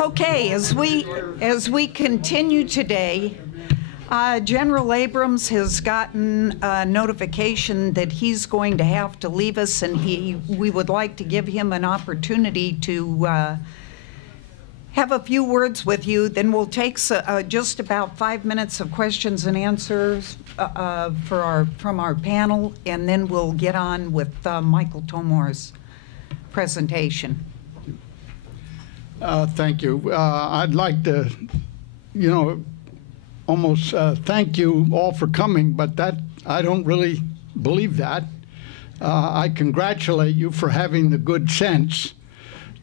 Okay, as we continue today, General Abrams has gotten a notification that he's going to have to leave us, and we would like to give him an opportunity to have a few words with you. Then we'll take just about 5 minutes of questions and answers from our panel, and then we'll get on with Michael Tomore's presentation. Thank you. I'd like to, almost thank you all for coming, but that I don't really believe that. I congratulate you for having the good sense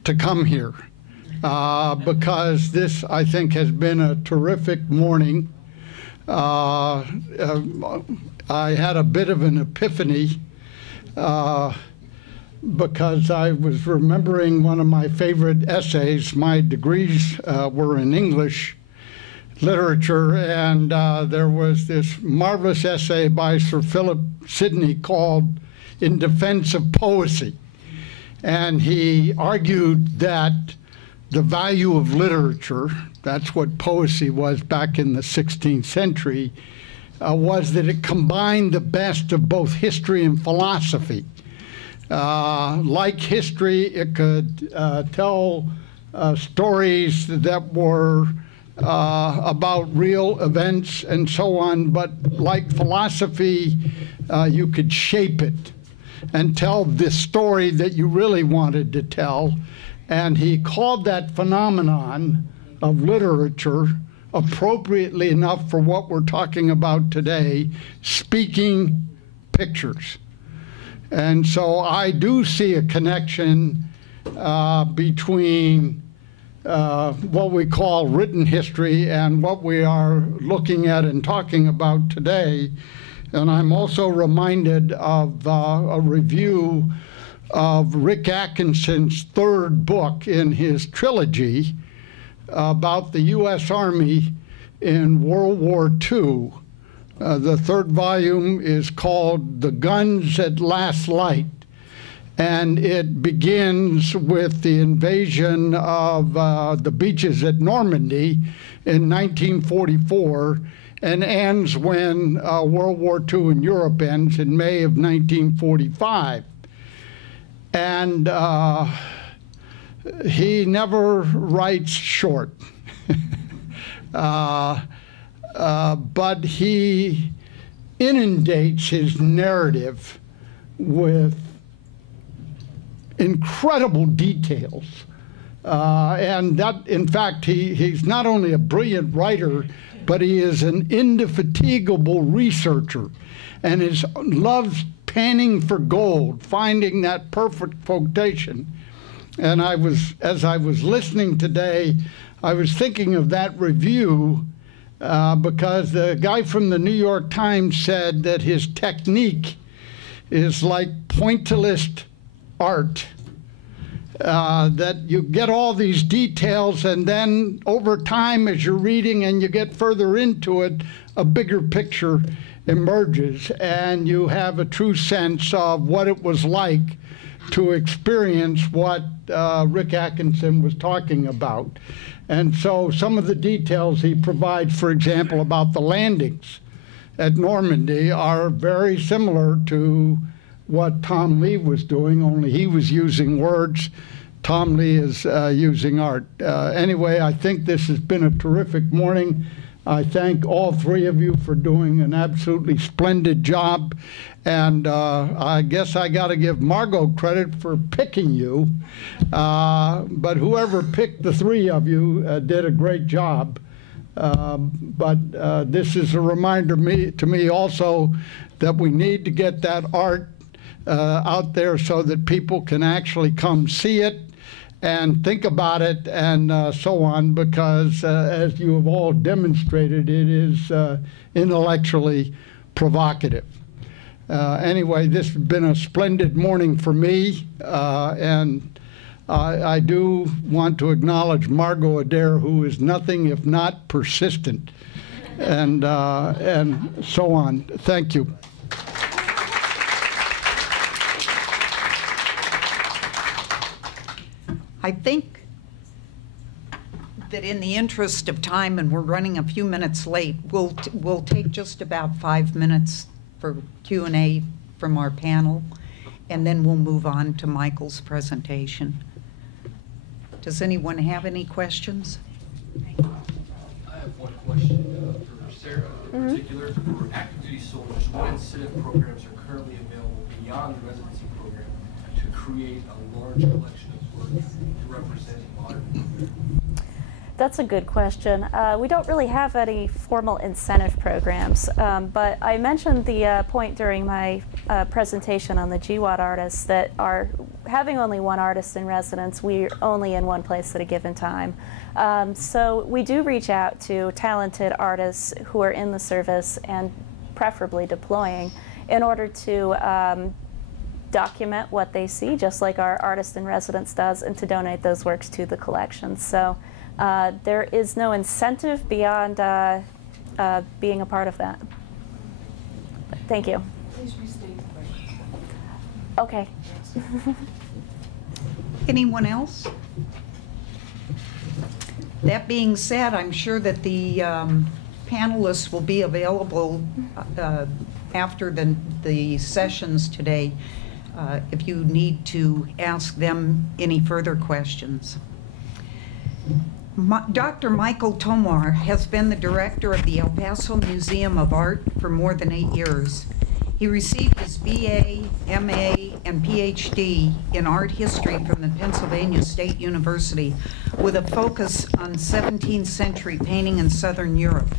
to come here, because this, I think, has been a terrific morning. I had a bit of an epiphany because I was remembering one of my favorite essays. My degrees were in English literature, and there was this marvelous essay by Sir Philip Sidney called In Defense of Poesy. And he argued that the value of literature, that's what poesy was back in the 16th century, was that it combined the best of both history and philosophy. Like history, it could tell stories that were about real events and so on, but like philosophy, you could shape it and tell the story that you really wanted to tell. And he called that phenomenon of literature, appropriately enough for what we're talking about today, speaking pictures. And so I do see a connection between what we call written history and what we are looking at and talking about today. And I'm also reminded of a review of Rick Atkinson's third book in his trilogy about the U.S. Army in World War II. The third volume is called The Guns at Last Light, and it begins with the invasion of the beaches at Normandy in 1944 and ends when World War II in Europe ends in May of 1945. And he never writes short. But he inundates his narrative with incredible details. And that, in fact, he's not only a brilliant writer, but he is an indefatigable researcher and loves panning for gold, finding that perfect quotation. And as I was listening today, I was thinking of that review because the guy from the New York Times said that his technique is like pointillist art, that you get all these details, and then over time, as you're reading and you get further into it, a bigger picture emerges, and you have a true sense of what it was like to experience what Rick Atkinson was talking about. And so some of the details he provides, for example, about the landings at Normandy are very similar to what Tom Lea was doing, only he was using words. Tom Lea is using art. Anyway, I think this has been a terrific morning. I thank all three of you for doing an absolutely splendid job. And I guess I got to give Margot credit for picking you. But whoever picked the three of you did a great job. But this is a reminder to me also that we need to get that art out there so that people can actually come see it and think about it and so on, because as you have all demonstrated, it is intellectually provocative. Anyway, this has been a splendid morning for me, and I do want to acknowledge Margot Adair, who is nothing if not persistent, and so on. Thank you. I think that in the interest of time, and we're running a few minutes late, we'll take just about 5 minutes for Q&A from our panel, and then we'll move on to Michael's presentation. Does anyone have any questions? I have one question for Sarah in particular. For active duty soldiers, what incentive programs are currently available beyond the residency program to create a large collection of work to represent modern? That's a good question. We don't really have any formal incentive programs, but I mentioned the point during my presentation on the GWAT artists that are having only one artist in residence. We're only in one place at a given time. So we do reach out to talented artists who are in the service and preferably deploying in order to document what they see, just like our artist in residence does, and to donate those works to the collection. So there is no incentive beyond being a part of that. Thank you. Please restate the question. Okay. Anyone else? That being said, I'm sure that the panelists will be available after the sessions today if you need to ask them any further questions. Dr. Michael Tomar has been the director of the El Paso Museum of Art for more than 8 years. He received his BA, MA, and PhD in art history from the Pennsylvania State University with a focus on 17th century painting in Southern Europe,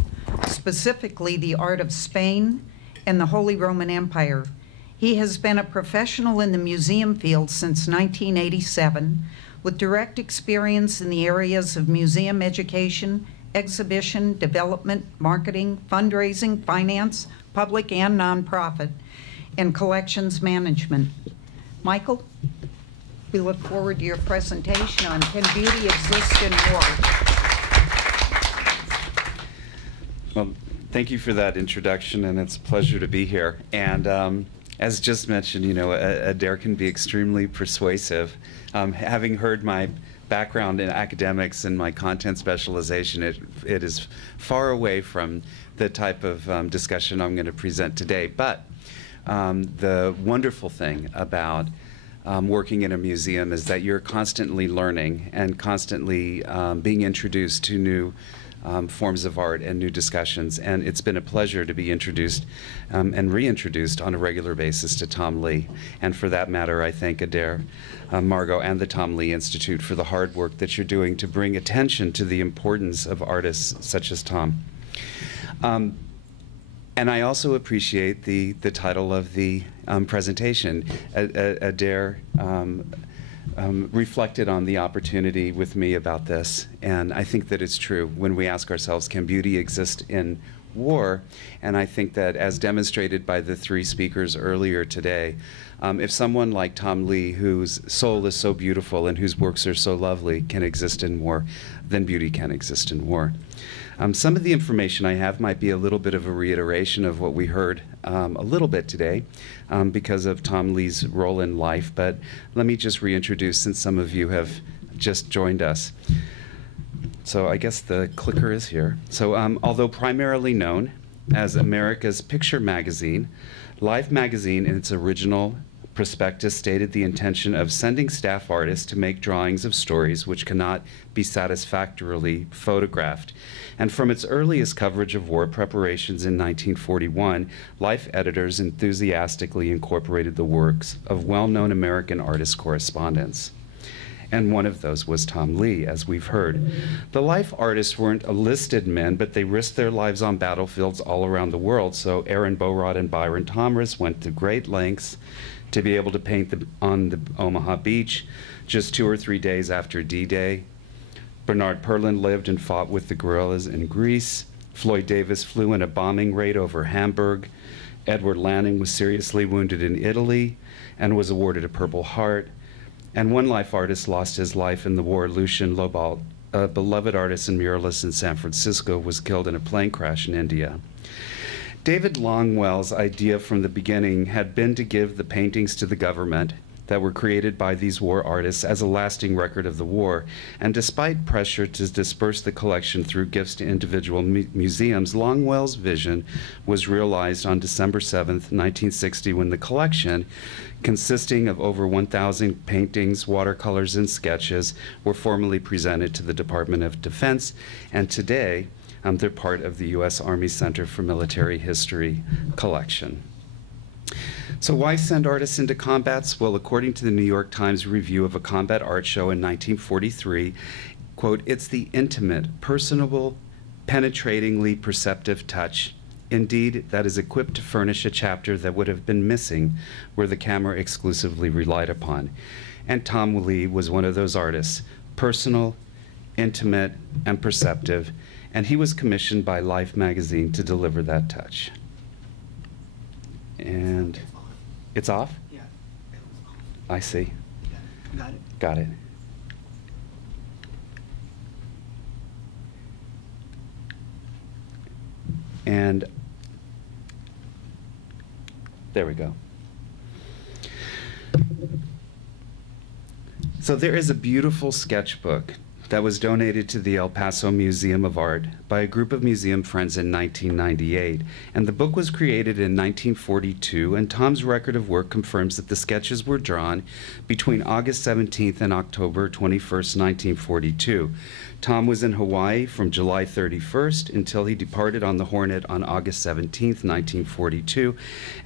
specifically the art of Spain and the Holy Roman Empire. He has been a professional in the museum field since 1987, with direct experience in the areas of museum education, exhibition, development, marketing, fundraising, finance, public and nonprofit, and collections management. Michael, we look forward to your presentation on Can Beauty Exist in War? Well, thank you for that introduction, and it's a pleasure to be here. And as just mentioned, you know, Adair can be extremely persuasive. Having heard my background in academics and my content specialization, it is far away from the type of discussion I'm going to present today. But the wonderful thing about working in a museum is that you're constantly learning and constantly being introduced to new forms of art and new discussions. And it's been a pleasure to be introduced and reintroduced on a regular basis to Tom Lea. And for that matter, I thank Adair, Margot, and the Tom Lea Institute for the hard work that you're doing to bring attention to the importance of artists such as Tom. And I also appreciate the title of the presentation. Adair reflected on the opportunity with me about this, and I think that it's true when we ask ourselves, can beauty exist in war? And I think that, as demonstrated by the 3 speakers earlier today, if someone like Tom Lea, whose soul is so beautiful and whose works are so lovely, can exist in war, then beauty can exist in war. Some of the information I have might be a little bit of a reiteration of what we heard a little bit today because of Tom Lea's role in life, but let me just reintroduce since some of you have just joined us. So I guess the clicker is here. So although primarily known as America's Picture Magazine, Life magazine in its original prospectus stated the intention of sending staff artists to make drawings of stories which cannot be satisfactorily photographed. And from its earliest coverage of war preparations in 1941, Life editors enthusiastically incorporated the works of well-known American artist correspondents. And one of those was Tom Lea, as we've heard. The Life artists weren't enlisted men, but they risked their lives on battlefields all around the world. So Aaron Bowrod and Byron Thomas went to great lengths to be able to paint on the Omaha beach just 2 or 3 days after D-Day. Bernard Perlin lived and fought with the guerrillas in Greece. Floyd Davis flew in a bombing raid over Hamburg. Edward Lanning was seriously wounded in Italy and was awarded a Purple Heart. And one Life artist lost his life in the war. Lucien Lobalt, a beloved artist and muralist in San Francisco, was killed in a plane crash in India. David Longwell's idea from the beginning had been to give the paintings to the government that were created by these war artists as a lasting record of the war. And despite pressure to disperse the collection through gifts to individual museums, Longwell's vision was realized on December 7th, 1960, when the collection, consisting of over 1,000 paintings, watercolors, and sketches, were formally presented to the Department of Defense. And today, they're part of the U.S. Army Center for Military History collection. So why send artists into combats? Well, according to the New York Times review of a combat art show in 1943, quote, "It's the intimate, personable, penetratingly perceptive touch, indeed, that is equipped to furnish a chapter that would have been missing were the camera exclusively relied upon." And Tom Lea was one of those artists, personal, intimate, and perceptive, and he was commissioned by Life magazine to deliver that touch. And it's off? Yeah, it was off. I see. Got it. Got it. And there we go. So there is a beautiful sketchbook that was donated to the El Paso Museum of Art by a group of museum friends in 1998. And the book was created in 1942, and Tom's record of work confirms that the sketches were drawn between August 17th and October 21st, 1942. Tom was in Hawaii from July 31st until he departed on the Hornet on August 17th, 1942,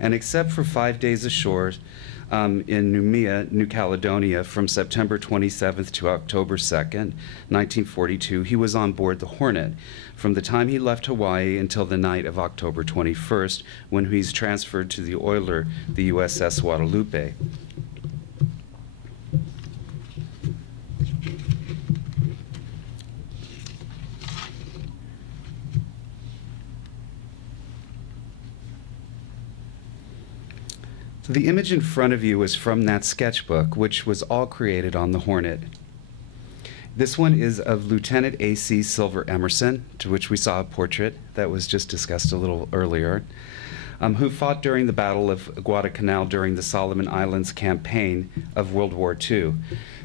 and except for 5 days ashore, in Noumea, New Caledonia, from September 27th to October 2nd, 1942, he was on board the Hornet from the time he left Hawaii until the night of October 21st, when he's transferred to the oiler, the USS Guadalupe. So the image in front of you is from that sketchbook, which was all created on the Hornet. This one is of Lieutenant A.C. Silver Emerson, to which we saw a portrait that was just discussed a little earlier, who fought during the Battle of Guadalcanal during the Solomon Islands campaign of World War II.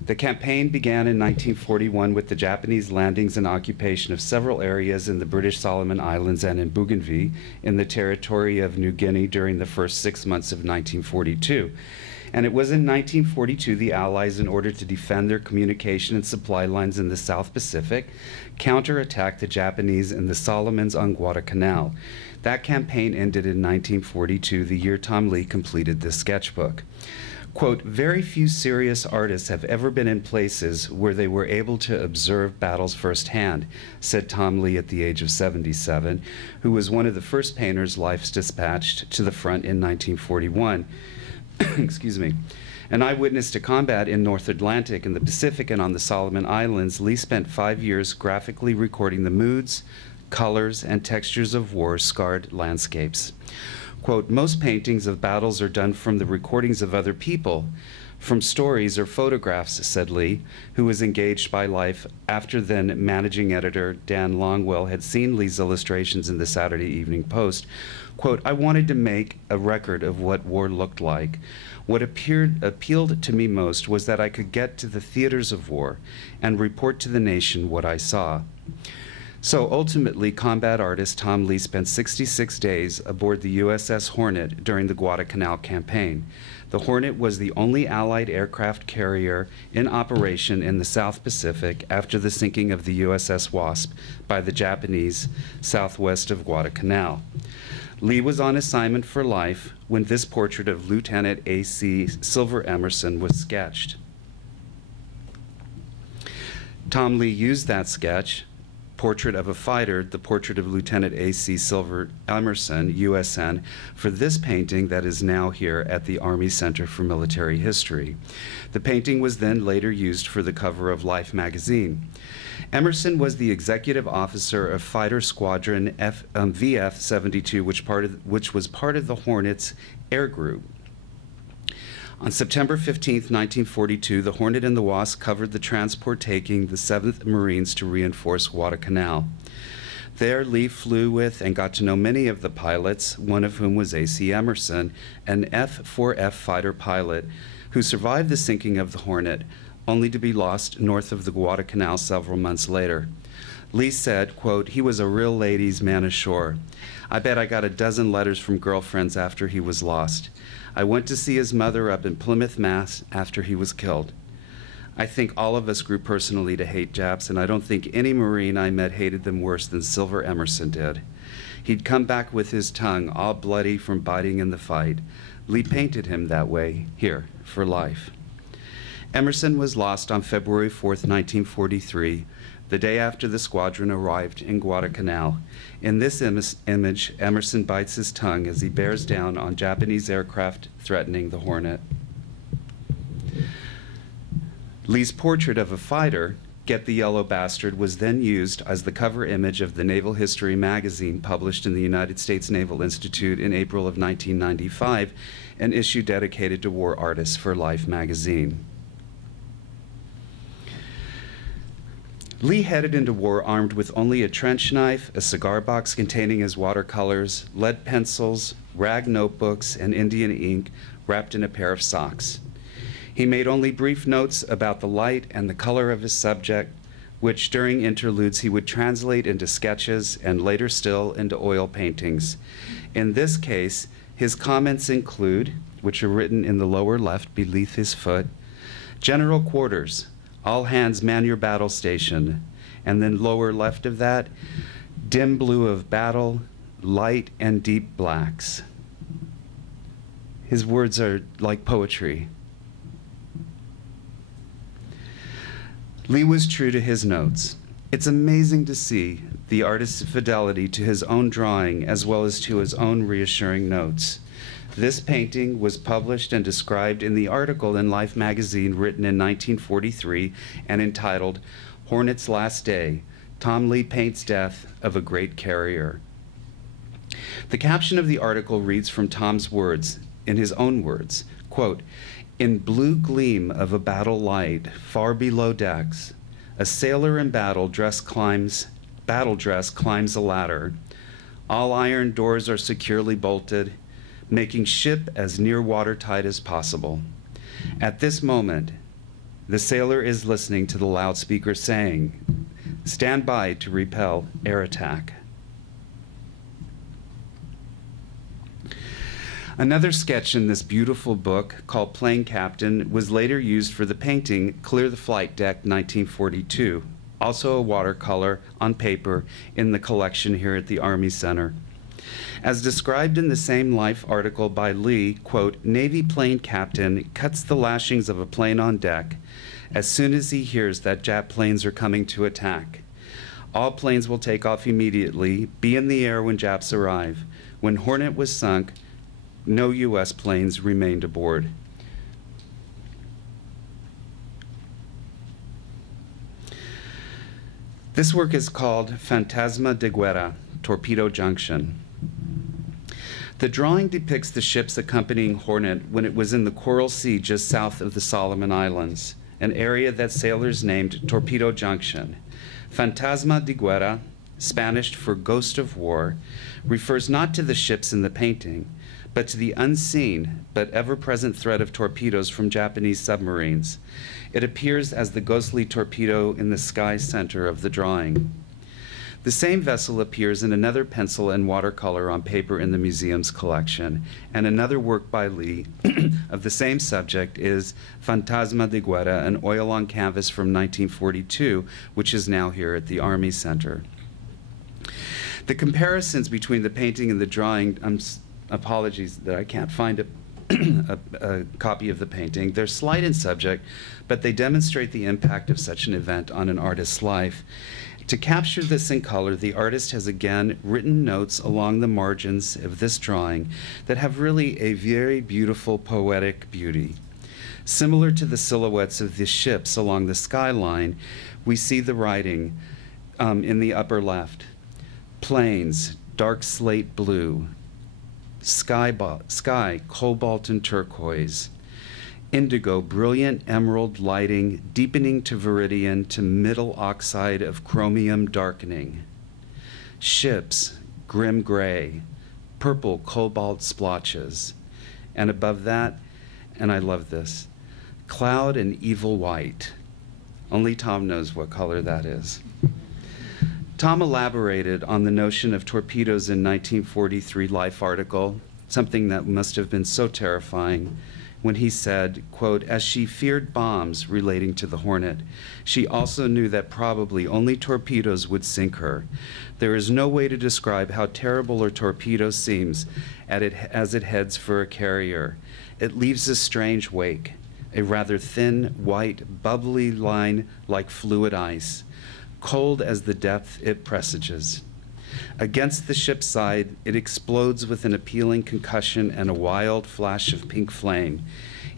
The campaign began in 1941 with the Japanese landings and occupation of several areas in the British Solomon Islands and in Bougainville in the territory of New Guinea during the first 6 months of 1942. And it was in 1942 the Allies, in order to defend their communication and supply lines in the South Pacific, counterattacked the Japanese in the Solomons on Guadalcanal. That campaign ended in 1942, the year Tom Lea completed this sketchbook. Quote, "Very few serious artists have ever been in places where they were able to observe battles firsthand," said Tom Lea at the age of 77, who was one of the first painters Life dispatched to the front in 1941. Excuse me. An eyewitness to combat in North Atlantic, in the Pacific, and on the Solomon Islands, Lea spent 5 years graphically recording the moods, colors, and textures of war-scarred landscapes. Quote, "Most paintings of battles are done from the recordings of other people, from stories or photographs," said Lea, who was engaged by Life after then managing editor Dan Longwell had seen Lee's illustrations in the Saturday Evening Post. Quote, "I wanted to make a record of what war looked like. What appealed to me most was that I could get to the theaters of war and report to the nation what I saw." So ultimately, combat artist Tom Lea spent 66 days aboard the USS Hornet during the Guadalcanal campaign. The Hornet was the only Allied aircraft carrier in operation in the South Pacific after the sinking of the USS Wasp by the Japanese southwest of Guadalcanal. Lea was on assignment for Life when this portrait of Lieutenant A.C. Silver Emerson was sketched. Tom Lea used that sketch, Portrait of a Fighter, the portrait of Lieutenant A.C. Silver Emerson, USN, for this painting that is now here at the Army Center for Military History. The painting was then later used for the cover of Life magazine. Emerson was the executive officer of Fighter Squadron VF-72, which was part of the Hornet's Air Group. On September 15, 1942, the Hornet and the Wasp covered the transport taking the 7th Marines to reinforce Guadalcanal. There, Lea flew with and got to know many of the pilots, one of whom was A.C. Emerson, an F-4F fighter pilot who survived the sinking of the Hornet, only to be lost north of the Guadalcanal several months later. Lea said, quote, "He was a real ladies' man ashore. I bet I got a dozen letters from girlfriends after he was lost. I went to see his mother up in Plymouth, Mass. After he was killed. I think all of us grew personally to hate Japs, and I don't think any Marine I met hated them worse than Silver Emerson did. He'd come back with his tongue all bloody from biting in the fight. Lea painted him that way, here, for life." Emerson was lost on February 4th, 1943, the day after the squadron arrived in Guadalcanal. In this image, Emerson bites his tongue as he bears down on Japanese aircraft threatening the Hornet. Lee's portrait of a fighter, "Get the Yellow Bastard," was then used as the cover image of the Naval History magazine published in the United States Naval Institute in April of 1995, an issue dedicated to War Artists for Life magazine. Lea headed into war armed with only a trench knife, a cigar box containing his watercolors, lead pencils, rag notebooks, and Indian ink wrapped in a pair of socks. He made only brief notes about the light and the color of his subject, which during interludes he would translate into sketches and later still into oil paintings. In this case, his comments include, which are written in the lower left beneath his foot, "General quarters, all hands man your battle station," and then lower left of that, "Dim blue of battle, light and deep blacks." His words are like poetry. Lea was true to his notes. It's amazing to see the artist's fidelity to his own drawing as well as to his own reassuring notes. This painting was published and described in the article in Life magazine written in 1943 and entitled, "Hornet's Last Day, Tom Lea Paints Death of a Great Carrier." The caption of the article reads from Tom's words, in his own words, quote, "In blue gleam of a battle light, far below decks, a sailor in battle dress climbs a ladder. All iron doors are securely bolted, making ship as near watertight as possible. At this moment, the sailor is listening to the loudspeaker saying, 'Stand by to repel air attack.'" Another sketch in this beautiful book, called Plane Captain, was later used for the painting Clear the Flight Deck 1942, also a watercolor on paper in the collection here at the Army Center. As described in the same Life article by Lea, quote, "Navy plane captain cuts the lashings of a plane on deck as soon as he hears that Jap planes are coming to attack. All planes will take off immediately, be in the air when Japs arrive. When Hornet was sunk, no U.S. planes remained aboard." This work is called Fantasma de Guerra, Torpedo Junction. The drawing depicts the ships accompanying Hornet when it was in the Coral Sea just south of the Solomon Islands, an area that sailors named Torpedo Junction. Fantasma de Guerra, Spanish for ghost of war, refers not to the ships in the painting, but to the unseen but ever-present threat of torpedoes from Japanese submarines. It appears as the ghostly torpedo in the sky center of the drawing. The same vessel appears in another pencil and watercolor on paper in the museum's collection, and another work by Lea of the same subject is Fantasma de Guerra, an oil on canvas from 1942, which is now here at the Army Center. The comparisons between the painting and the drawing, apologies that I can't find a copy of the painting. They're slight in subject, but they demonstrate the impact of such an event on an artist's life. To capture this in color, the artist has again written notes along the margins of this drawing that have really a very beautiful poetic beauty. Similar to the silhouettes of the ships along the skyline, we see the writing in the upper left. Plains, dark slate blue. Sky, cobalt and turquoise. Indigo, brilliant emerald lighting, deepening to viridian to middle oxide of chromium darkening. Ships, grim gray, purple cobalt splotches. And above that, and I love this, cloud and evil white. Only Tom knows what color that is. Tom elaborated on the notion of torpedoes in 1943 Life article, something that must have been so terrifying, when he said, quote, as she feared bombs relating to the Hornet, she also knew that probably only torpedoes would sink her. There is no way to describe how terrible a torpedo seems as it heads for a carrier. It leaves a strange wake, a rather thin, white, bubbly line like fluid ice, cold as the depth it presages. Against the ship's side, it explodes with an appealing concussion and a wild flash of pink flame.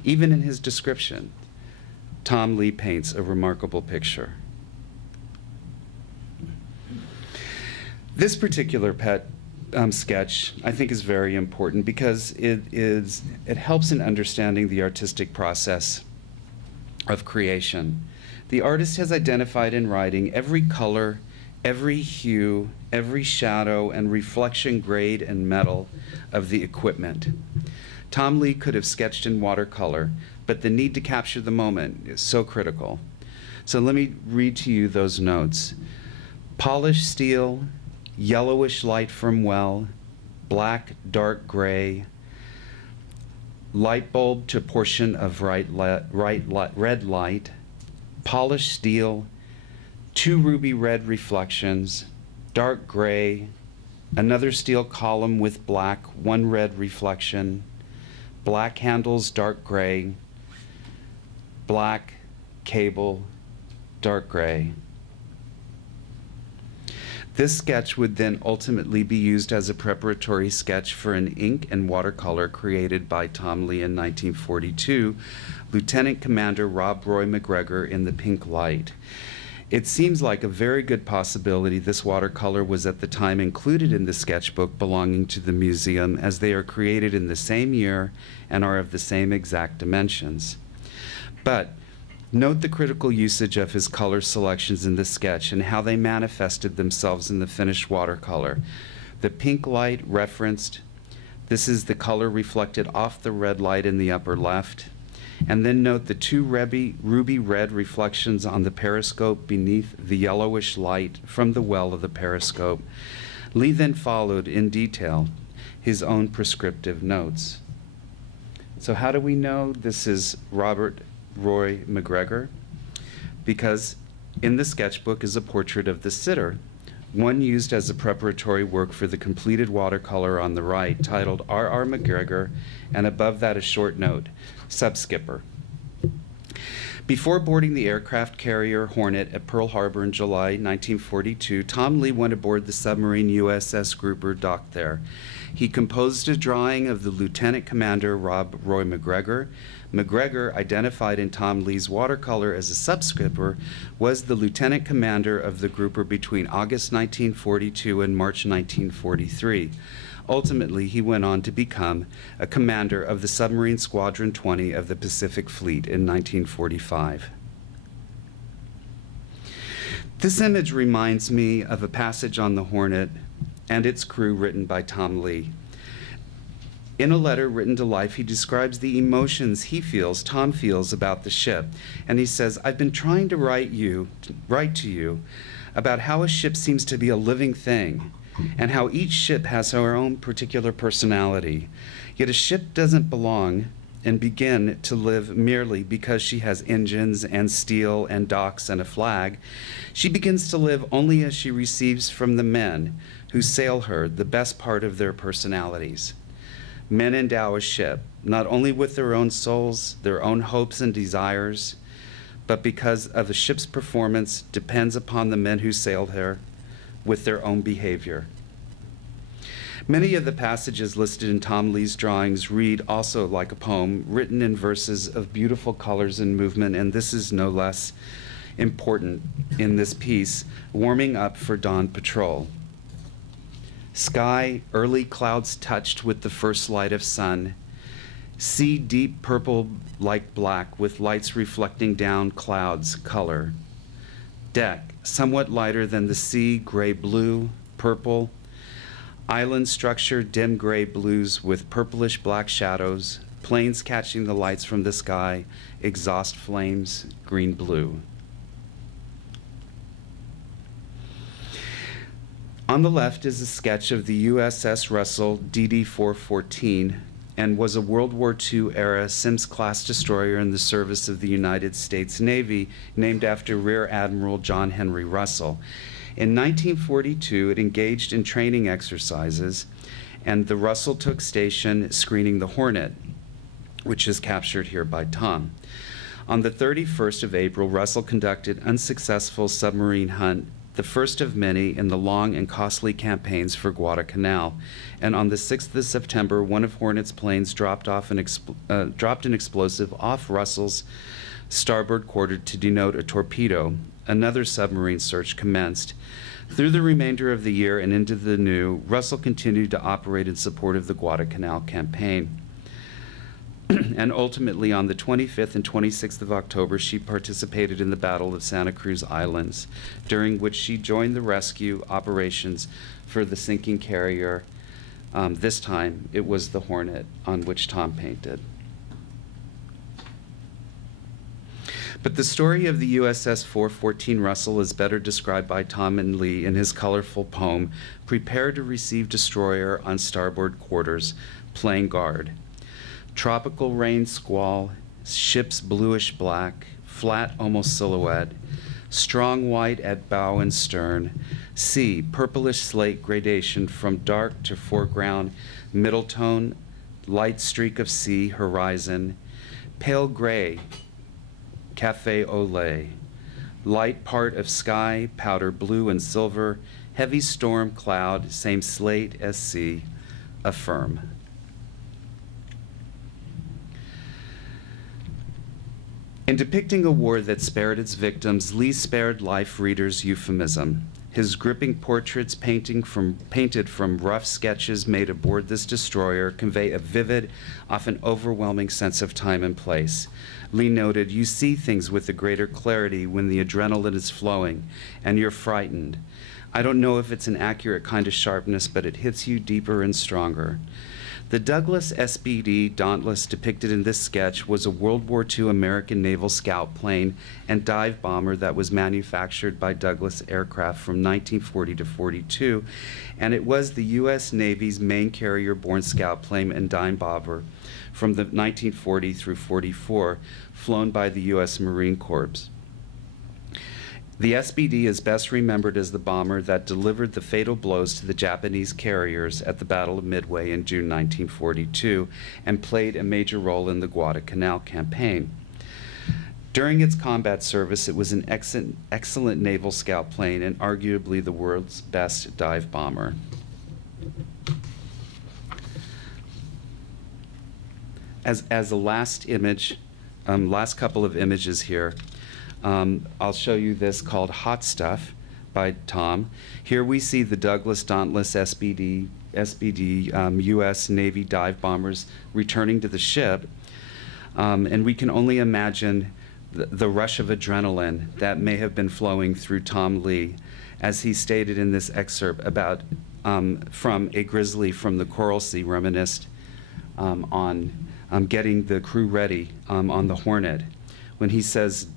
Even in his description, Tom Lea paints a remarkable picture. This particular pet sketch, I think, is very important because it helps in understanding the artistic process of creation. The artist has identified in writing every color, every hue, every shadow and reflection grade and metal of the equipment. Tom Lea could have sketched in watercolor, but the need to capture the moment is so critical. So let me read to you those notes. Polished steel, yellowish light from well, black, dark gray, light bulb to portion of red light, polished steel, 2 ruby red reflections, dark gray, another steel column with black, 1 red reflection, black handles, dark gray, black cable, dark gray. This sketch would then ultimately be used as a preparatory sketch for an ink and watercolor created by Tom Lea in 1942, Lieutenant Commander Rob Roy McGregor in the pink light. It seems like a very good possibility this watercolor was at the time included in the sketchbook belonging to the museum, as they are created in the same year and are of the same exact dimensions. But note the critical usage of his color selections in the sketch and how they manifested themselves in the finished watercolor. The pink light referenced, this is the color reflected off the red light in the upper left. And then note the 2 ruby red reflections on the periscope beneath the yellowish light from the well of the periscope. Lea then followed in detail his own prescriptive notes. So how do we know this is Robert Roy McGregor? Because in the sketchbook is a portrait of the sitter, one used as a preparatory work for the completed watercolor on the right, titled R.R. McGregor, and above that a short note, Subskipper. Before boarding the aircraft carrier Hornet at Pearl Harbor in July 1942, Tom Lea went aboard the submarine USS Grouper docked there. He composed a drawing of the Lieutenant Commander Rob Roy McGregor. McGregor, identified in Tom Lea's watercolor as a subskipper, was the lieutenant commander of the grouper between August 1942 and March 1943. Ultimately, he went on to become a commander of the submarine Squadron 20 of the Pacific Fleet in 1945. This image reminds me of a passage on the Hornet and its crew written by Tom Lea. In a letter written to Life, he describes the emotions Tom feels about the ship. And he says, I've been trying to write to you about how a ship seems to be a living thing and how each ship has her own particular personality. Yet a ship doesn't belong and begin to live merely because she has engines and steel and docks and a flag. She begins to live only as she receives from the men who sail her the best part of their personalities. Men endow a ship, not only with their own souls, their own hopes and desires, but because of the ship's performance depends upon the men who sailed her with their own behavior. Many of the passages listed in Tom Lea's drawings read also like a poem, written in verses of beautiful colors and movement, and this is no less important in this piece, Warming Up for Dawn Patrol. Sky, early clouds touched with the first light of sun. Sea, deep purple like black with lights reflecting down clouds, color. Deck, somewhat lighter than the sea, gray blue, purple. Island structure, dim gray blues with purplish black shadows, planes catching the lights from the sky, exhaust flames, green-blue. On the left is a sketch of the USS Russell DD-414, and was a World War II-era Sims-class destroyer in the service of the United States Navy, named after Rear Admiral John Henry Russell. In 1942, it engaged in training exercises, and the Russell took station screening the Hornet, which is captured here by Tom. On the 31st of April, Russell conducted unsuccessful submarine hunt, the first of many in the long and costly campaigns for Guadalcanal. And on the 6th of September, one of Hornet's planes dropped an explosive off Russell's starboard quarter to denote a torpedo. Another submarine search commenced. Through the remainder of the year and into the new, Russell continued to operate in support of the Guadalcanal campaign. And ultimately, on the 25th and 26th of October, she participated in the Battle of Santa Cruz Islands, during which she joined the rescue operations for the sinking carrier. This time, it was the Hornet, on which Tom painted. But the story of the USS 414 Russell is better described by Tom Lea in his colorful poem, Prepare to Receive Destroyer on Starboard Quarters, Playing Guard. Tropical rain squall, ship's bluish black, flat almost silhouette, strong white at bow and stern, sea, purplish slate gradation from dark to foreground, middle tone, light streak of sea, horizon, pale gray, cafe au lait, light part of sky, powder blue and silver, heavy storm cloud, same slate as sea, affirm. In depicting a war that spared its victims, Lee spared life readers' euphemism. His gripping portraits painted from rough sketches made aboard this destroyer convey a vivid, often overwhelming sense of time and place. Lee noted, "You see things with a greater clarity when the adrenaline is flowing, and you're frightened. I don't know if it's an accurate kind of sharpness, but it hits you deeper and stronger." The Douglas SBD Dauntless depicted in this sketch was a World War II American naval scout plane and dive bomber that was manufactured by Douglas Aircraft from 1940 to 42, and it was the U.S. Navy's main carrier-borne scout plane and dive bomber from the 1940 through 44, flown by the U.S. Marine Corps. The SBD is best remembered as the bomber that delivered the fatal blows to the Japanese carriers at the Battle of Midway in June 1942 and played a major role in the Guadalcanal campaign. During its combat service, it was an excellent naval scout plane and arguably the world's best dive bomber. As a last image, last couple of images here, I'll show you this called Hot Stuff by Tom. Here we see the Douglas Dauntless SBD U.S. Navy dive bombers returning to the ship, and we can only imagine the rush of adrenaline that may have been flowing through Tom Lea, as he stated in this excerpt about from a grizzly from the Coral Sea reminisced on getting the crew ready on the Hornet, when he says,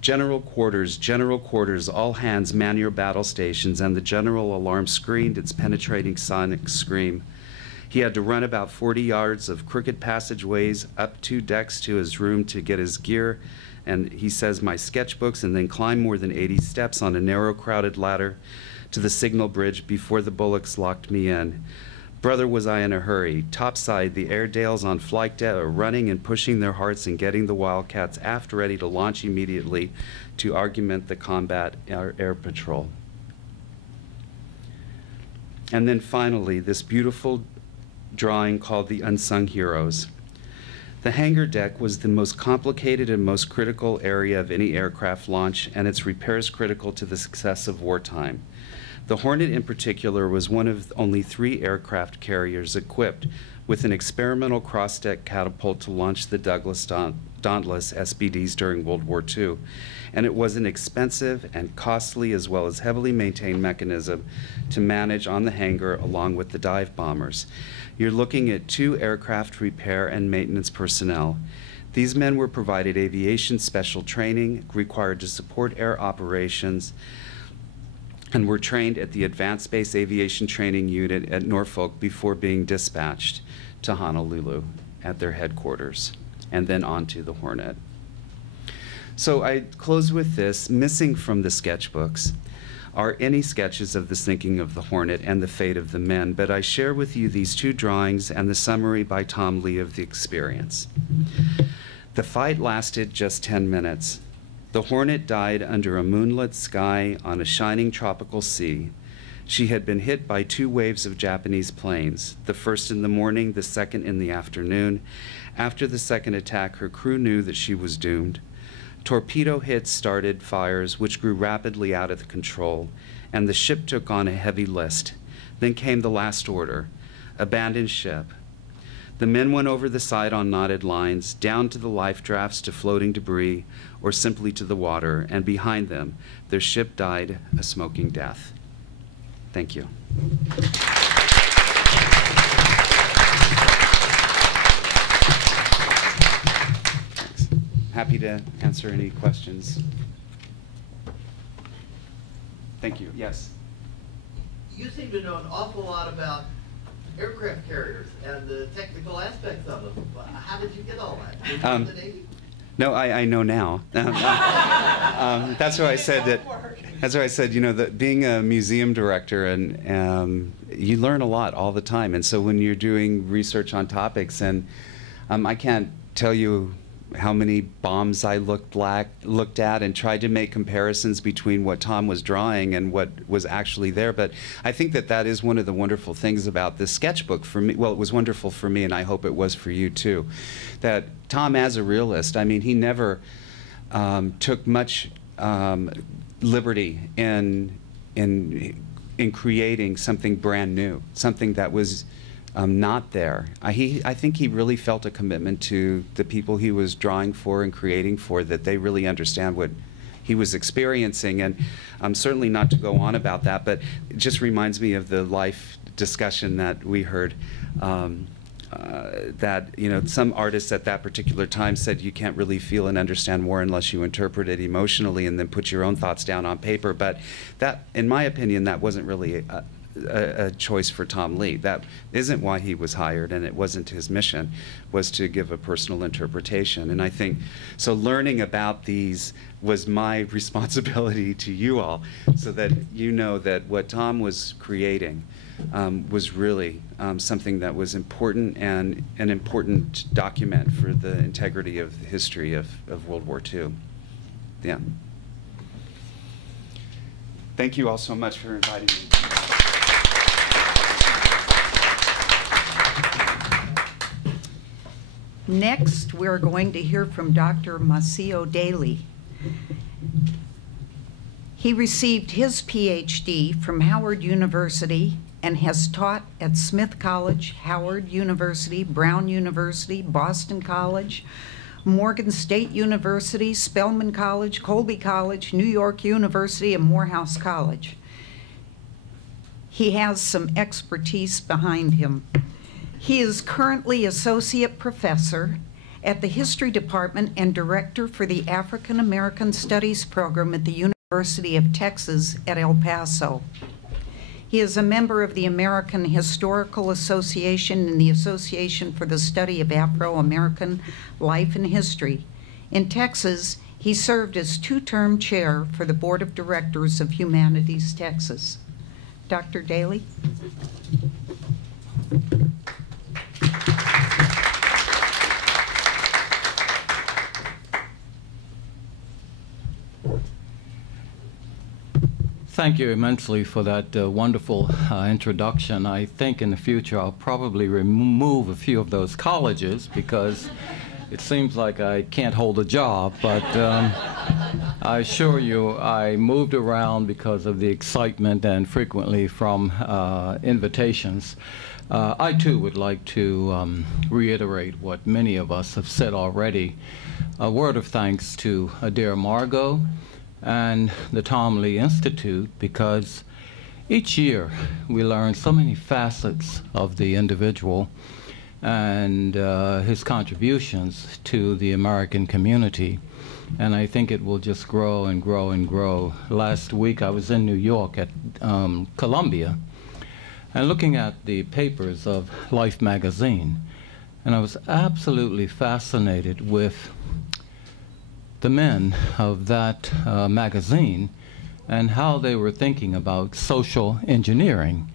General quarters, all hands man your battle stations," and the general alarm screamed its penetrating sonic scream. He had to run about 40 yards of crooked passageways up 2 decks to his room to get his gear, and he says, "My sketchbooks," and then climb more than 80 steps on a narrow, crowded ladder to the signal bridge before the bullocks locked me in. Brother, was I in a hurry. Topside, the Airedales on flight deck are running and pushing their hearts and getting the Wildcats aft ready to launch immediately to augment the combat air patrol. And then finally, this beautiful drawing called The Unsung Heroes. The hangar deck was the most complicated and most critical area of any aircraft launch, and its repairs critical to the success of wartime. The Hornet in particular was one of only 3 aircraft carriers equipped with an experimental cross-deck catapult to launch the Douglas Dauntless SBDs during World War II, and it was an expensive and costly as well as heavily maintained mechanism to manage on the hangar along with the dive bombers. You're looking at 2 aircraft repair and maintenance personnel. These men were provided aviation special training required to support air operations and were trained at the Advanced Space Aviation Training Unit at Norfolk before being dispatched to Honolulu at their headquarters, and then on to the Hornet. So I close with this. Missing from the sketchbooks are any sketches of the sinking of the Hornet and the fate of the men, but I share with you these 2 drawings and the summary by Tom Lea of the experience. The fight lasted just 10 minutes. The Hornet died under a moonlit sky on a shining tropical sea. She had been hit by 2 waves of Japanese planes, the first in the morning, the second in the afternoon. After the second attack, her crew knew that she was doomed. Torpedo hits started fires which grew rapidly out of control, and the ship took on a heavy list. Then came the last order: abandon ship. The men went over the side on knotted lines, down to the life drafts, to floating debris, or simply to the water, and behind them, their ship died a smoking death. Thank you. Thanks. Happy to answer any questions. Thank you. Yes? You seem to know an awful lot about aircraft carriers and the technical aspects of them. How did you get all that? Were you in the Navy? No, I know now. That's why I said that. That's why I said, you know, that being a museum director, and you learn a lot all the time. And so when you're doing research on topics, and I can't tell you how many bombs I looked at and tried to make comparisons between what Tom was drawing and what was actually there. But I think that that is one of the wonderful things about this sketchbook for me. Well, it was wonderful for me, and I hope it was for you too. That Tom, as a realist, I mean, he never took much liberty in creating something brand new, something that was not there. I think he really felt a commitment to the people he was drawing for and creating for, that they really understand what he was experiencing. And certainly not to go on about that, but it just reminds me of the life discussion that we heard, that, you know, some artists at that particular time said you can't really feel and understand war unless you interpret it emotionally and then put your own thoughts down on paper. But that, in my opinion, that wasn't really a choice for Tom Lea. That isn't why he was hired, and it wasn't his mission, was to give a personal interpretation. And I think, so learning about these was my responsibility to you all, so that you know that what Tom was creating was really something that was important, and an important document for the integrity of the history of World War II. Yeah. Thank you all so much for inviting me. Next, we're going to hear from Dr. Maceo Daly. He received his PhD from Howard University and has taught at Smith College, Howard University, Brown University, Boston College, Morgan State University, Spelman College, Colby College, New York University, and Morehouse College. He has some expertise behind him. He is currently Associate Professor at the History Department and Director for the African American Studies Program at the University of Texas at El Paso. He is a member of the American Historical Association and the Association for the Study of Afro-American Life and History. In Texas, he served as two-term chair for the Board of Directors of Humanities Texas. Dr. Daly? Thank you immensely for that wonderful introduction. I think in the future I'll probably remove a few of those colleges because it seems like I can't hold a job, but I assure you I moved around because of the excitement and frequently from invitations. I too would like to reiterate what many of us have said already. A word of thanks to dear Margot and the Tom Lea Institute, because each year we learn so many facets of the individual and his contributions to the American community. And I think it will just grow and grow and grow. Last week I was in New York at Columbia and looking at the papers of Life magazine, and I was absolutely fascinated with the men of that magazine and how they were thinking about social engineering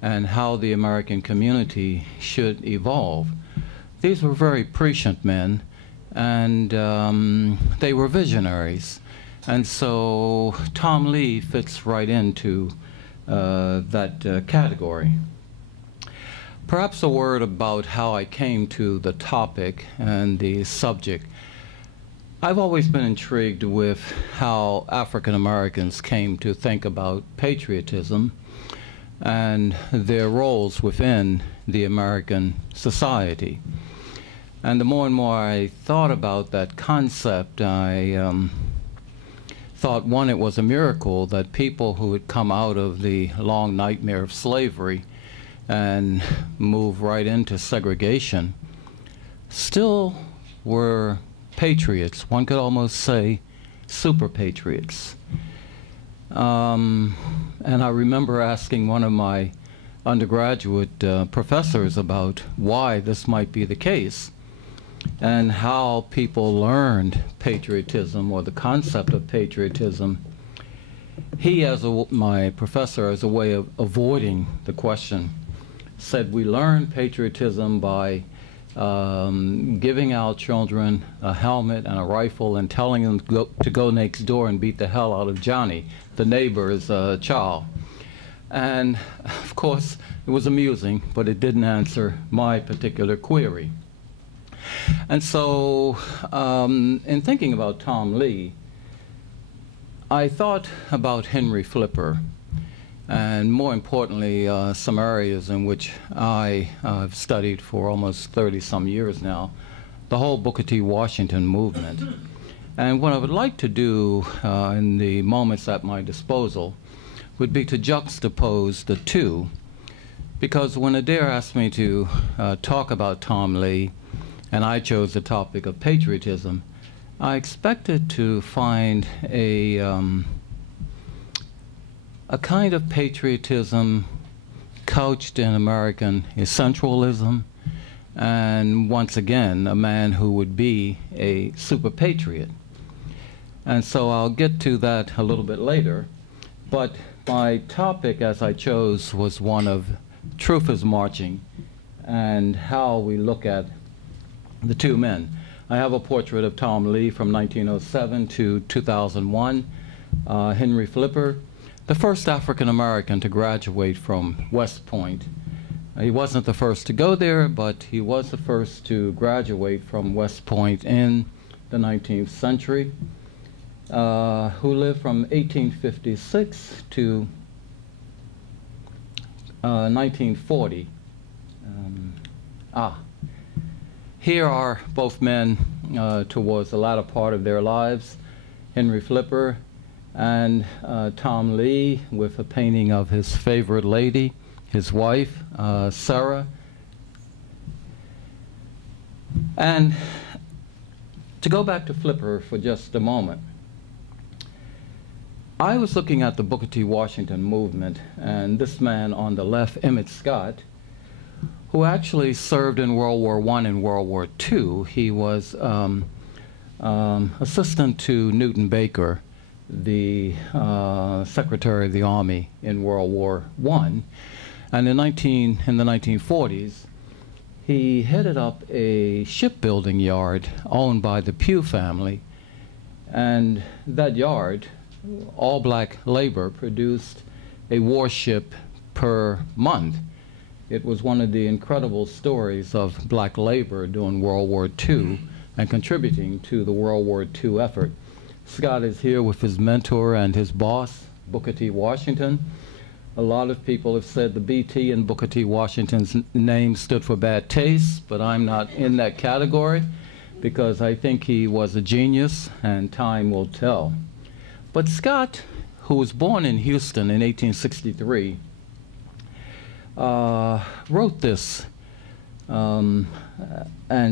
and how the American community should evolve. These were very prescient men, and they were visionaries. And so Tom Lea fits right into that category. Perhaps a word about how I came to the topic and the subject. I've always been intrigued with how African Americans came to think about patriotism and their roles within the American society. And the more and more I thought about that concept, I thought, one, it was a miracle that people who had come out of the long nightmare of slavery and moved right into segregation still were patriots. One could almost say super patriots. And I remember asking one of my undergraduate professors about why this might be the case and how people learned patriotism or the concept of patriotism. He, my professor, as a way of avoiding the question, said we learn patriotism by giving our children a helmet and a rifle and telling them to go next door and beat the hell out of Johnny, the neighbor's child. And of course, it was amusing, but it didn't answer my particular query. And so, in thinking about Tom Lea, I thought about Henry Flipper, and more importantly, some areas in which I have studied for almost 30-some years now, the whole Booker T. Washington movement. And what I would like to do in the moments at my disposal would be to juxtapose the two, because when Adair asked me to talk about Tom Lea, and I chose the topic of patriotism, I expected to find a kind of patriotism couched in American essentialism, and once again, a man who would be a super patriot. And so I'll get to that a little bit later, but my topic, as I chose, was one of truth is marching and how we look at the two men. I have a portrait of Tom Lea from 1907 to 2001. Henry Flipper, the first African American to graduate from West Point. He wasn't the first to go there, but he was the first to graduate from West Point in the 19th century, who lived from 1856 to 1940. Here are both men towards the latter part of their lives, Henry Flipper and Tom Lea, with a painting of his favorite lady, his wife, Sarah. And to go back to Flipper for just a moment, I was looking at the Booker T. Washington movement, and this man on the left, Emmett Scott, who actually served in World War I and World War II. He was assistant to Newton Baker, the Secretary of the Army in World War I. And in the 1940s, he headed up a shipbuilding yard owned by the Pugh family. And that yard, all black labor, produced a warship per month. It was one of the incredible stories of black labor during World War II and contributing to the World War II effort. Scott is here with his mentor and his boss, Booker T. Washington, A lot of people have said the BT in Booker T. Washington's name stood for bad taste, but I'm not in that category because I think he was a genius, and time will tell. But Scott, who was born in Houston in 1863, wrote this, and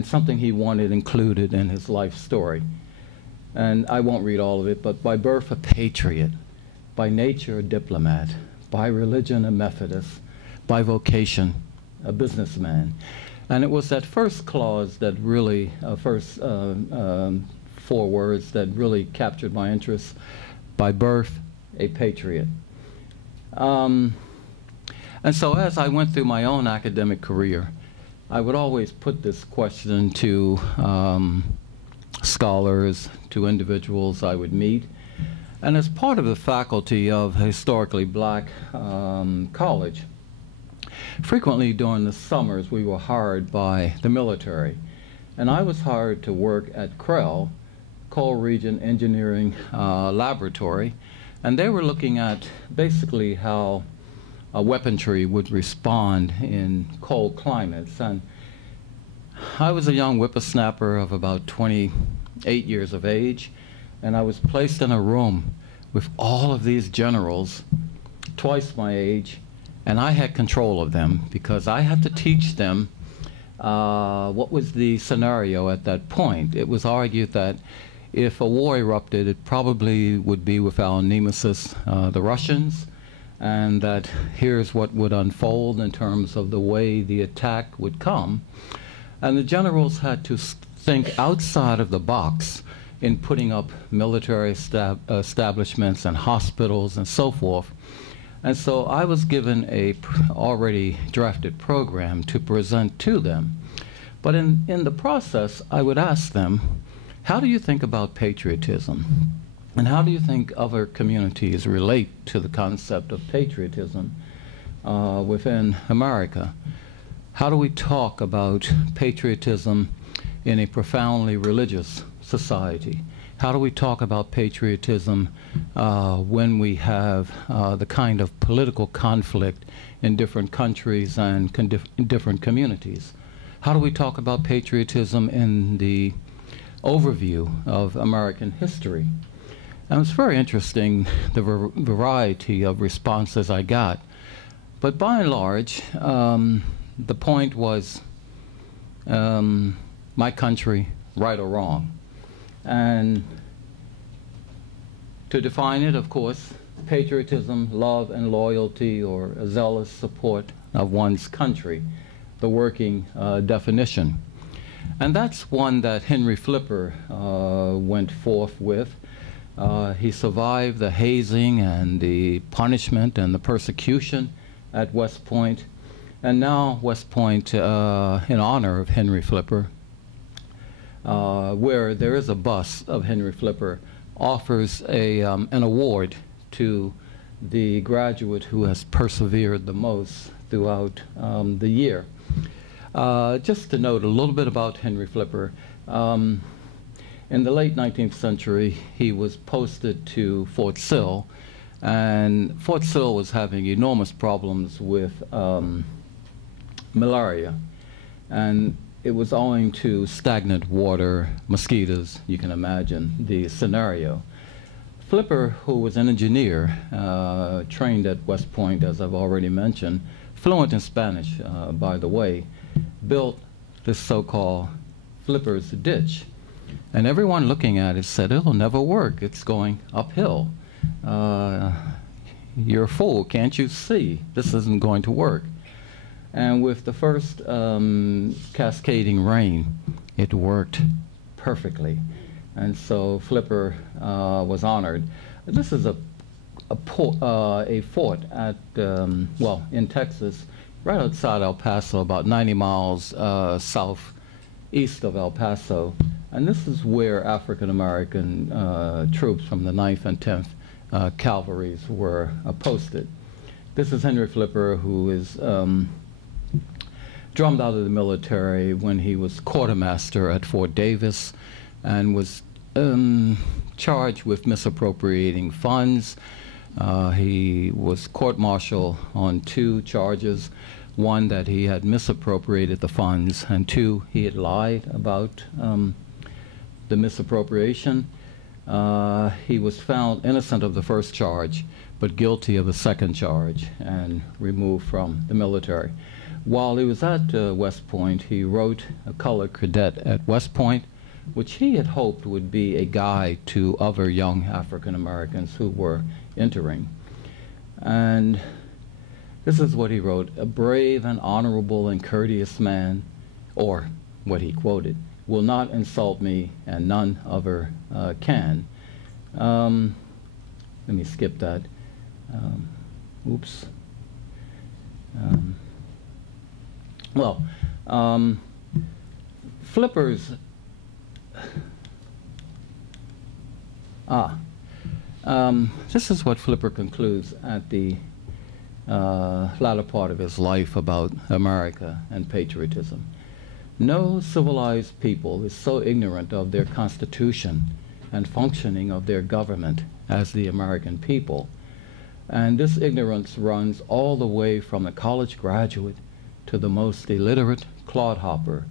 something he wanted included in his life story. And I won't read all of it, but by birth a patriot, by nature a diplomat, by religion a Methodist, by vocation a businessman. And it was that first clause that really, first 4 words that really captured my interest. By birth a patriot. And so as I went through my own academic career, I would always put this question to scholars, to individuals I would meet. And as part of the faculty of a historically black college, frequently during the summers we were hired by the military. And I was hired to work at CREL, Coal Region Engineering Laboratory, and they were looking at basically how weaponry would respond in cold climates. And I was a young whippersnapper of about 28 years of age, and I was placed in a room with all of these generals, twice my age, and I had control of them because I had to teach them what was the scenario at that point. It was argued that if a war erupted, it probably would be with our nemesis, the Russians, and that here's what would unfold in terms of the way the attack would come. And the generals had to think outside of the box in putting up military establishments and hospitals and so forth. And so I was given a already drafted program to present to them. But in the process, I would ask them, how do you think about patriotism? And how do you think other communities relate to the concept of patriotism within America? How do we talk about patriotism in a profoundly religious society? How do we talk about patriotism when we have the kind of political conflict in different countries and in different communities? How do we talk about patriotism in the overview of American history? And it's very interesting, the variety of responses I got. But by and large, the point was my country, right or wrong. And to define it, of course, patriotism, love and loyalty, or a zealous support of one's country, the working definition. And that's one that Henry Flipper went forth with. He survived the hazing and the punishment and the persecution at West Point. And now West Point, in honor of Henry Flipper, where there is a bust of Henry Flipper, offers an award to the graduate who has persevered the most throughout the year. Just to note a little bit about Henry Flipper, in the late 19th century, he was posted to Fort Sill, and Fort Sill was having enormous problems with malaria, and it was owing to stagnant water, mosquitoes, you can imagine the scenario. Flipper, who was an engineer, trained at West Point, as I've already mentioned, fluent in Spanish, by the way, built this so-called Flipper's ditch. And everyone looking at it said, it'll never work, it's going uphill. You're a fool, can't you see? This isn't going to work. And with the first cascading rain, it worked perfectly. And so Flipper was honored. This is a fort at, well, in Texas, right outside El Paso, about 90 miles southeast of El Paso. And this is where African-American troops from the 9th and 10th Cavalries were posted. This is Henry Flipper, who is drummed out of the military when he was quartermaster at Fort Davis and was charged with misappropriating funds, He was court-martialed on 2 charges. One, that he had misappropriated the funds, and 2, he had lied about the misappropriation. He was found innocent of the first charge, but guilty of the second charge and removed from the military. While he was at West Point, he wrote a colored cadet at West Point, which he had hoped would be a guide to other young African Americans who were entering. And this is what he wrote: "A brave and honorable and courteous man," or what he quoted, "will not insult me, and none other can." Let me skip that. Oops. Flipper's this is what Flipper concludes at the latter part of his life about America and patriotism. "No civilized people is so ignorant of their constitution and functioning of their government as the American people. And this ignorance runs all the way from a college graduate to the most illiterate clodhopper.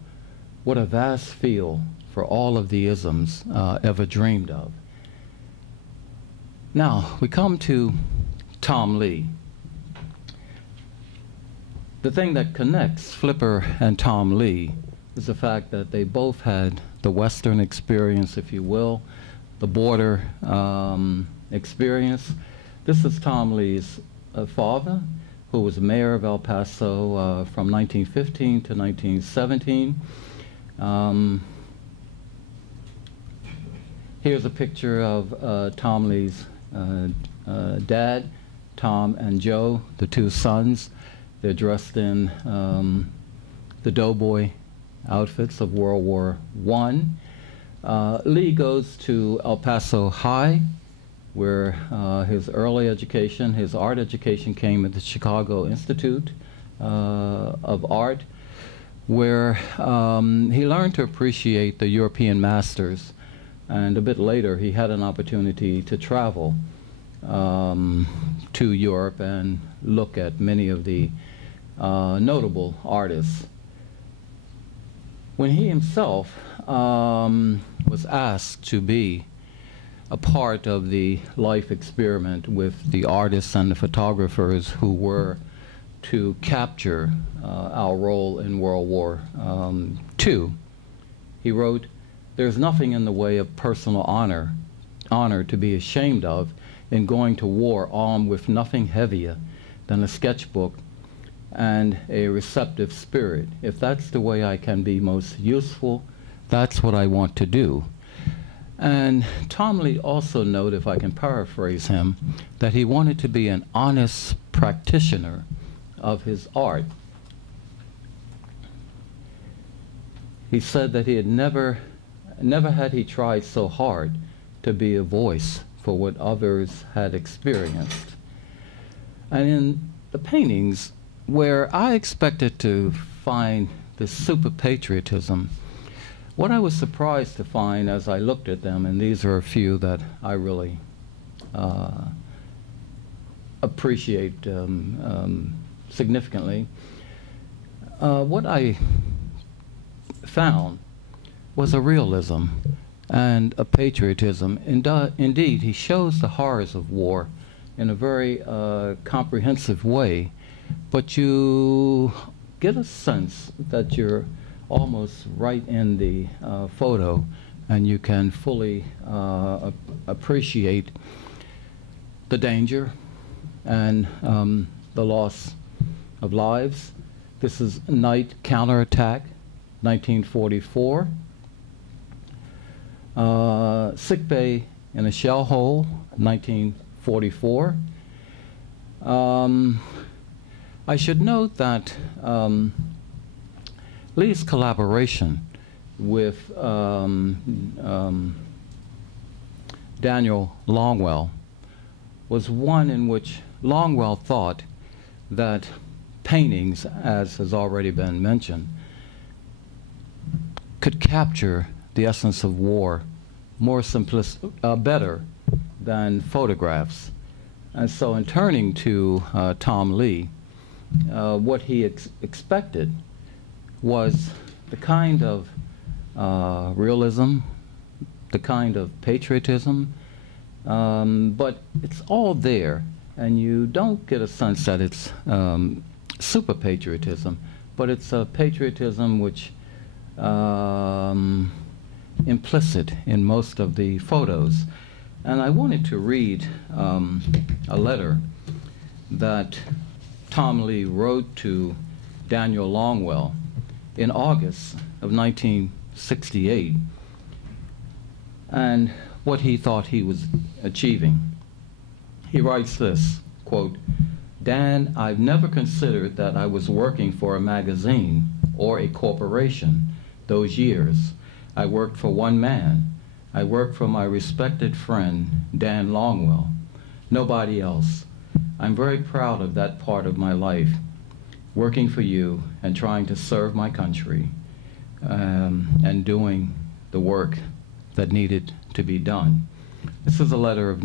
What a vast field for all of the isms ever dreamed of." Now, we come to Tom Lea. The thing that connects Flipper and Tom Lea is the fact that they both had the Western experience, if you will, the border experience. This is Tom Lea's father, who was mayor of El Paso from 1915 to 1917. Here's a picture of Tom Lea's dad, Tom and Joe, the 2 sons. They're dressed in the doughboy outfits of World War I. Lee goes to El Paso High, where his early education, his art education, came at the Chicago Institute of Art, where he learned to appreciate the European masters. And a bit later, he had an opportunity to travel to Europe and look at many of the notable artists. When he himself was asked to be a part of the life experiment with the artists and the photographers who were to capture our role in World War II, he wrote, "There's nothing in the way of personal honor to be ashamed of in going to war armed with nothing heavier than a sketchbook and a receptive spirit. If that's the way I can be most useful, that's what I want to do." And Tom Lea also noted, if I can paraphrase him, that he wanted to be an honest practitioner of his art. He said that he had never had he tried so hard to be a voice for what others had experienced. And in the paintings, where I expected to find this super patriotism, what I was surprised to find as I looked at them, and these are a few that I really appreciate significantly, what I found was a realism and a patriotism. Indeed, he shows the horrors of war in a very comprehensive way, but you get a sense that you're almost right in the photo, and you can fully appreciate the danger and the loss of lives. This is Night Counterattack, 1944. Sick Bay in a Shell Hole, 1944. I should note that Lee's collaboration with Daniel Longwell was one in which Longwell thought that paintings, as has already been mentioned, could capture the essence of war better than photographs. And so in turning to Tom Lea, what he expected was the kind of realism, the kind of patriotism, but it's all there, and you don't get a sense that it's super patriotism, but it's a patriotism which implicit in most of the photos. And I wanted to read a letter that Tom Lea wrote to Daniel Longwell in August of 1968, and what he thought he was achieving. He writes this, quote, "Dan, I've never considered that I was working for a magazine or a corporation those years. I worked for one man. I worked for my respected friend, Dan Longwell. Nobody else. I'm very proud of that part of my life, working for you and trying to serve my country and doing the work that needed to be done." This is a letter of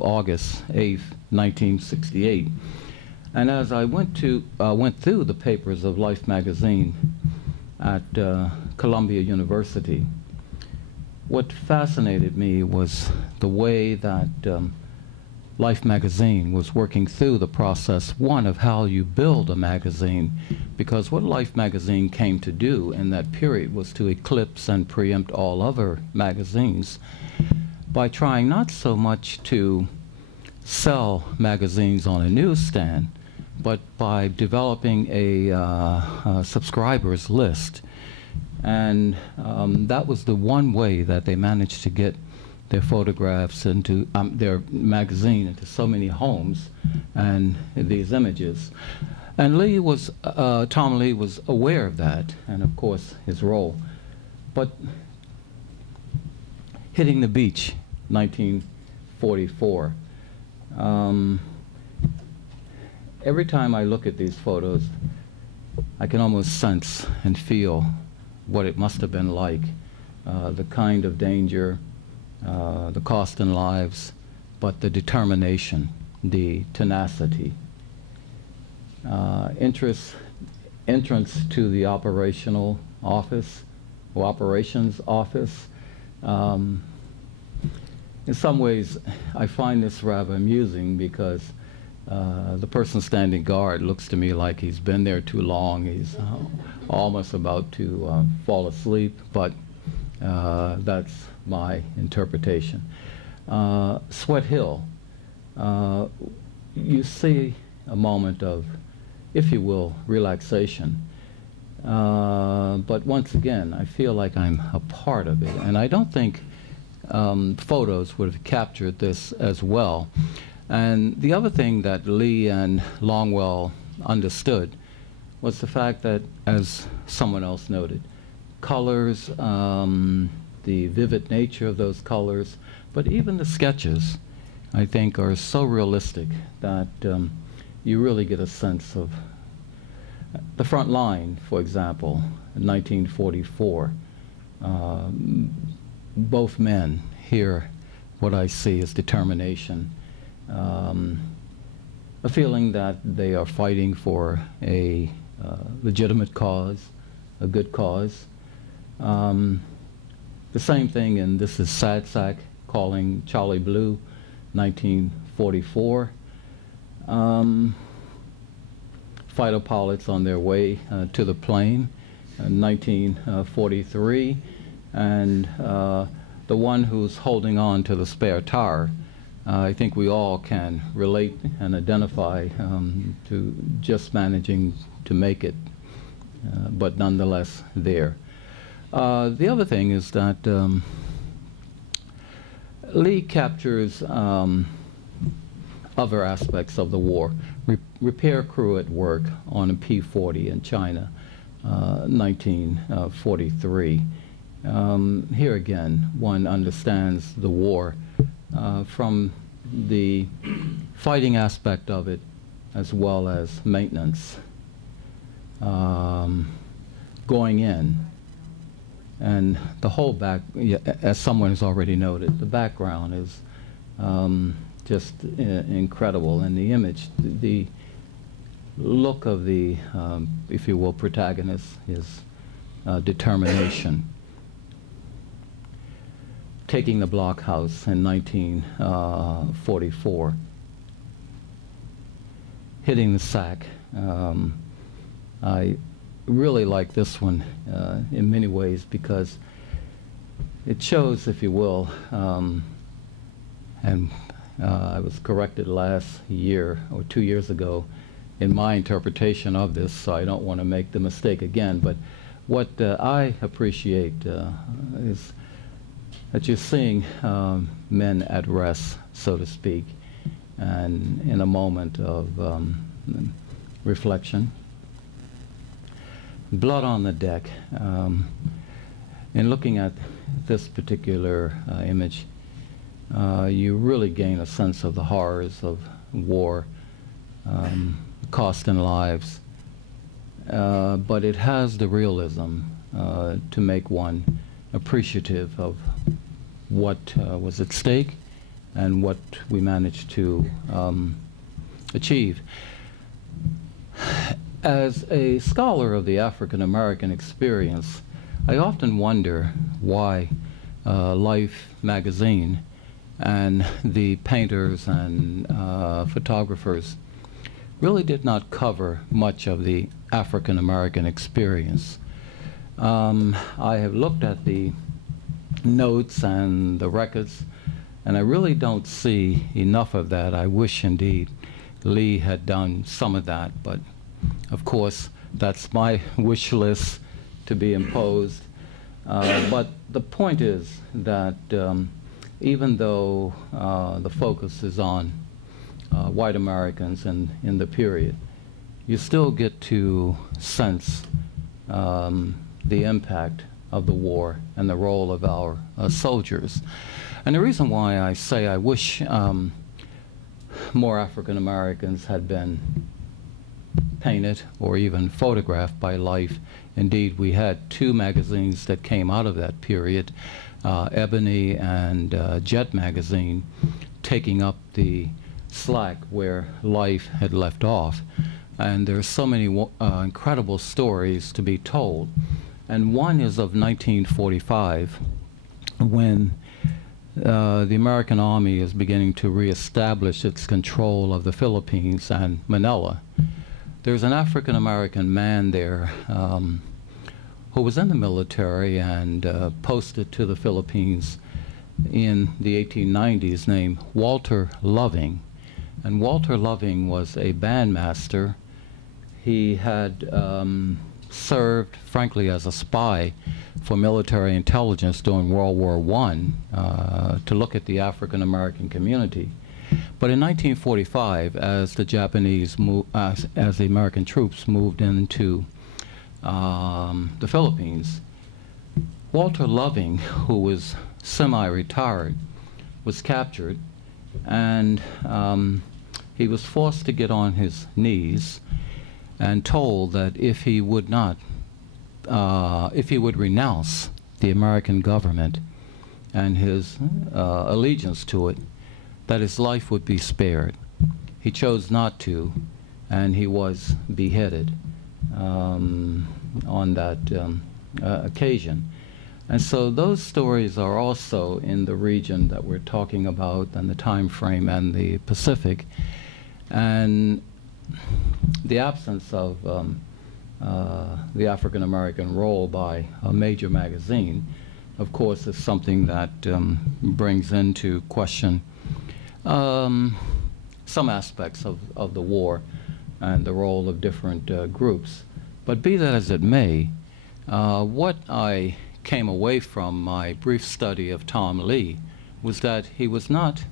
August 8th, 1968. And as I went through the papers of Life magazine at Columbia University, what fascinated me was the way that Life magazine was working through the process, one, of how you build a magazine, because what Life magazine came to do in that period was to eclipse and preempt all other magazines by trying not so much to sell magazines on a newsstand, but by developing a subscribers list. And that was the one way that they managed to get their photographs into their magazine into so many homes and these images. And Tom Lea was aware of that, and of course his role. But Hitting the Beach, 1944. Every time I look at these photos, I can almost sense and feel what it must have been like, the kind of danger, the cost in lives, but the determination, the tenacity. Entrance to the operational office, or operations office. In some ways, I find this rather amusing because the person standing guard looks to me like he's been there too long. He's almost about to fall asleep, but that's my interpretation. Sweat Hill, you see a moment of, if you will, relaxation. But once again, I feel like I'm a part of it, and I don't think photos would have captured this as well. And the other thing that Lea and Longwell understood was the fact that, as someone else noted, colors, the vivid nature of those colors, but even the sketches, I think, are so realistic that you really get a sense of the front line, for example, in 1944. Both men, here what I see is determination, a feeling that they are fighting for a legitimate cause, a good cause. The same thing in This Is Sad Sack, calling Charlie Blue, 1944. Fighter pilots on their way to the plane, 1943. And the one who's holding on to the spare tire, I think we all can relate and identify to just managing to make it, but nonetheless there. The other thing is that Lea captures other aspects of the war. Repair crew at work on a P-40 in China, 1943. Here again, one understands the war from the fighting aspect of it, as well as maintenance. Going in, and the whole as someone has already noted, the background is just incredible. And the image, the look of the, if you will, protagonist, his determination. Taking the blockhouse in 1944, hitting the sack. I really like this one in many ways because it shows, if you will, and I was corrected last year or 2 years ago in my interpretation of this, so I don't want to make the mistake again, but what I appreciate is that you're seeing men at rest, so to speak, and in a moment of reflection. Blood on the deck. In looking at this particular image, you really gain a sense of the horrors of war, cost in lives, but it has the realism to make one appreciative of what was at stake and what we managed to achieve. As a scholar of the African American experience, I often wonder why Life magazine and the painters and photographers really did not cover much of the African American experience. I have looked at the notes and the records, and I really don't see enough of that. I wish indeed Lee had done some of that, but of course that's my wish list to be imposed. But the point is that even though the focus is on white Americans in the period, you still get to sense the impact of the war and the role of our soldiers. And the reason why I say I wish more African Americans had been painted or even photographed by Life. Indeed, we had 2 magazines that came out of that period, Ebony and Jet magazine, taking up the slack where Life had left off. And there's so many incredible stories to be told. And one is of 1945, when the American Army is beginning to reestablish its control of the Philippines and Manila. There's an African American man there who was in the military and posted to the Philippines in the 1890s, named Walter Loving. And Walter Loving was a bandmaster. He had served, frankly, as a spy for military intelligence during World War I to look at the African American community. But in 1945, as the Japanese as the American troops moved into the Philippines, Walter Loving, who was semi-retired, was captured, and he was forced to get on his knees and told that if he would not, if he would renounce the American government and his allegiance to it, that his life would be spared. He chose not to, and he was beheaded on that occasion. And so those stories are also in the region that we're talking about, and the time frame, and the Pacific. And the absence of the African American role by a major magazine, of course, is something that brings into question some aspects of the war and the role of different groups. But be that as it may, what I came away from my brief study of Tom Lea was that he was not,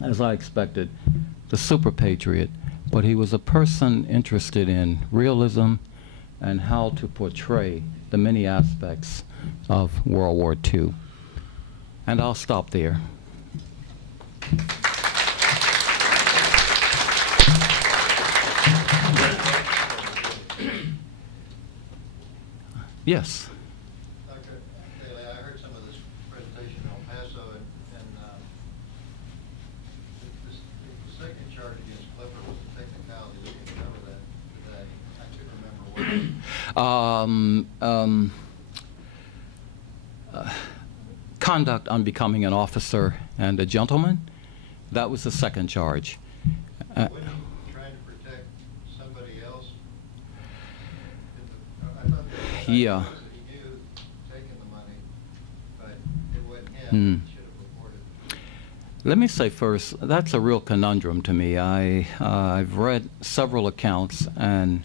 as I expected, the super patriot, but he was a person interested in realism and how to portray the many aspects of World War II. And I'll stop there. Yes. Dr. Lea, I heard some of this presentation in El Paso, and Conduct unbecoming an officer and a gentleman. That was the second charge. Wasn't he trying to protect somebody else? I thought the Yeah. was that he knew taking the money, but it wasn't him. He should have reported. Let me say first, that's a real conundrum to me. I've read several accounts, and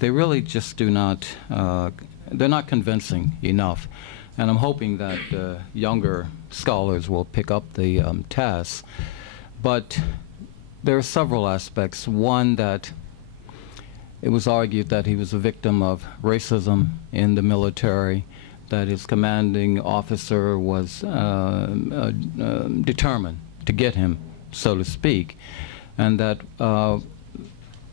they really just do not, they're not convincing enough. And I'm hoping that younger scholars will pick up the task. But there are several aspects. One, that it was argued that he was a victim of racism in the military, that his commanding officer was determined to get him, so to speak, and that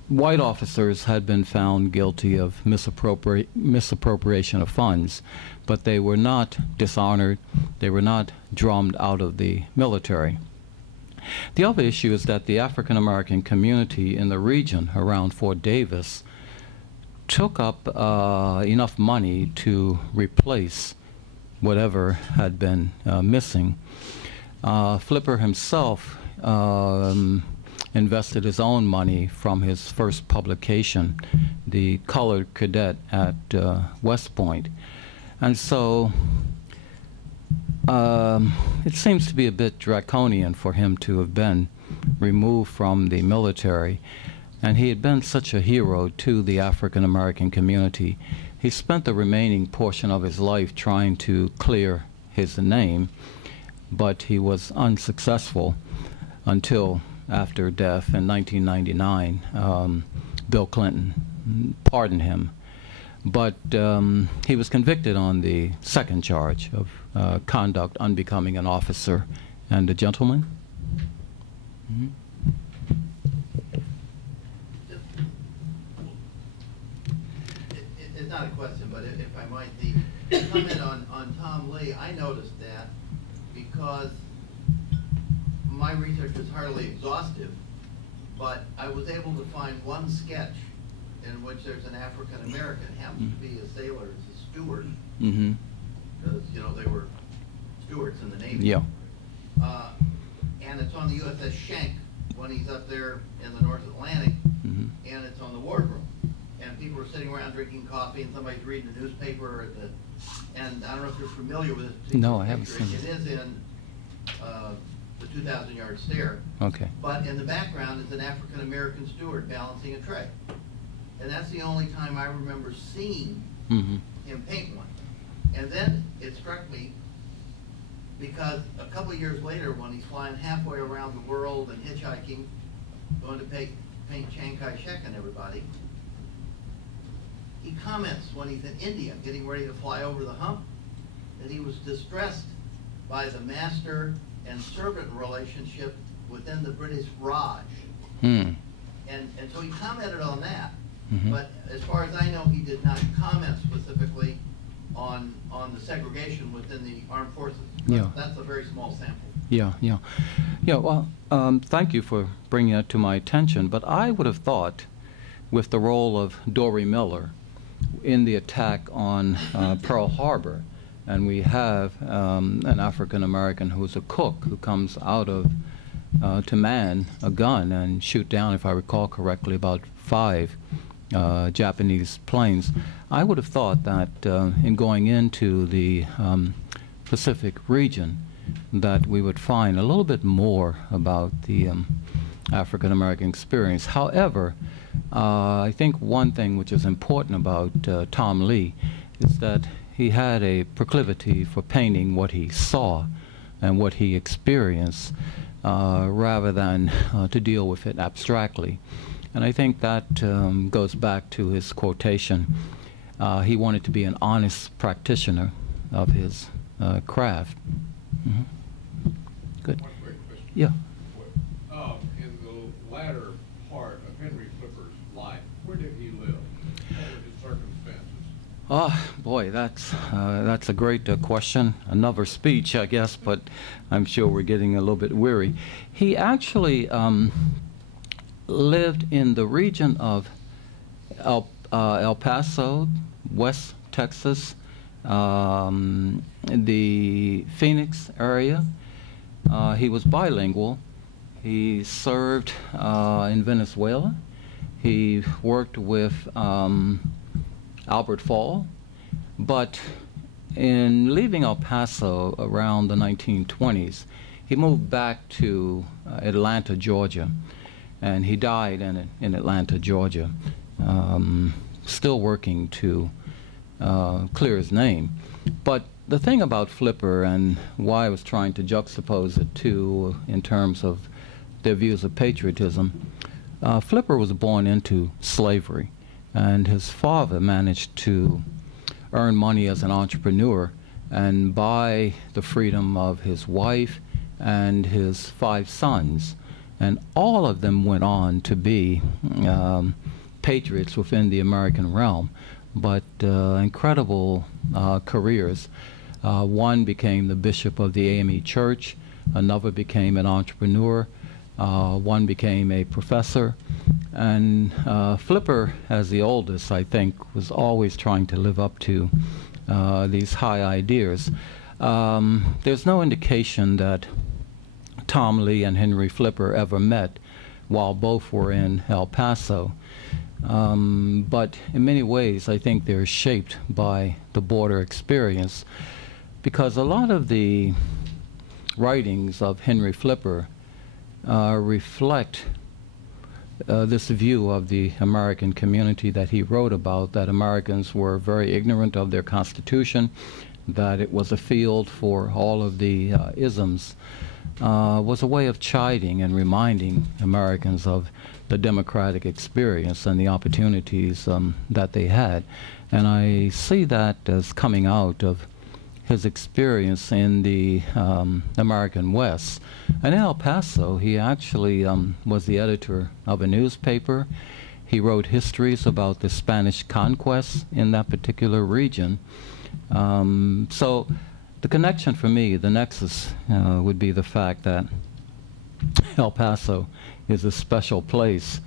white officers had been found guilty of misappropriation of funds, but they were not dishonored, they were not drummed out of the military. The other issue is that the African American community in the region around Fort Davis took up enough money to replace whatever had been missing. Flipper himself invested his own money from his first publication, The Colored Cadet at West Point. And so it seems to be a bit draconian for him to have been removed from the military. And he had been such a hero to the African American community. He spent the remaining portion of his life trying to clear his name, but he was unsuccessful until after death in 1999. Bill Clinton pardoned him. But he was convicted on the second charge of conduct unbecoming an officer and a gentleman. Mm-hmm. It's not a question, but if I might, the comment on Tom Lea, I noticed that because my research was hardly exhaustive, but I was able to find one sketch in which there's an African American, happens to be a sailor, it's a steward, because you know they were stewards in the Navy. Yeah. And it's on the USS Schenck when he's up there in the North Atlantic, and it's on the wardroom, and people are sitting around drinking coffee, and somebody's reading the newspaper at the, and I don't know if you're familiar with this particular No, I haven't picture. seen it. It is in the 2,000-yard stare. Okay. But in the background is an African American steward balancing a tray. And that's the only time I remember seeing him paint one. And then it struck me because a couple of years later, when he's flying halfway around the world and hitchhiking, going to paint Chiang Kai-shek and everybody, he comments when he's in India, getting ready to fly over the hump, that he was distressed by the master and servant relationship within the British Raj. And so he commented on that. But as far as I know, he did not comment specifically on the segregation within the armed forces. Yeah. That's a very small sample. Yeah. Well, thank you for bringing that to my attention. But I would have thought, with the role of Dory Miller in the attack on Pearl Harbor, and we have an African American who's a cook who comes out of to man a gun and shoot down, if I recall correctly, about 5 Japanese planes. I would have thought that in going into the Pacific region that we would find a little bit more about the African American experience. However, I think one thing which is important about Tom Lea is that he had a proclivity for painting what he saw and what he experienced rather than to deal with it abstractly. And I think that goes back to his quotation. He wanted to be an honest practitioner of his craft. Good. One quick question. Yeah. In the latter part of Henry Flipper's life, where did he live? What were his circumstances? Oh, boy, that's a great question. Another speech, I guess, but I'm sure we're getting a little bit weary. He actually lived in the region of El Paso, West Texas, the Phoenix area. He was bilingual. He served in Venezuela. He worked with Albert Fall. But in leaving El Paso around the 1920s, he moved back to Atlanta, Georgia, and he died in Atlanta, Georgia, still working to clear his name. But the thing about Flipper, and why I was trying to juxtapose it too in terms of their views of patriotism, Flipper was born into slavery, and his father managed to earn money as an entrepreneur and buy the freedom of his wife and his 5 sons. And all of them went on to be patriots within the American realm, but incredible careers. One became the bishop of the AME Church, another became an entrepreneur, one became a professor, and Flipper, as the oldest, I think, was always trying to live up to these high ideas. There's no indication that Tom Lea and Henry Flipper ever met while both were in El Paso. But in many ways, I think they're shaped by the border experience, because a lot of the writings of Henry Flipper reflect this view of the American community that he wrote about, that Americans were very ignorant of their Constitution, that it was a field for all of the isms, was a way of chiding and reminding Americans of the democratic experience and the opportunities that they had. And I see that as coming out of his experience in the American West. And in El Paso, he actually was the editor of a newspaper. He wrote histories about the Spanish conquest in that particular region. So the connection for me, the nexus, would be the fact that El Paso is a special place,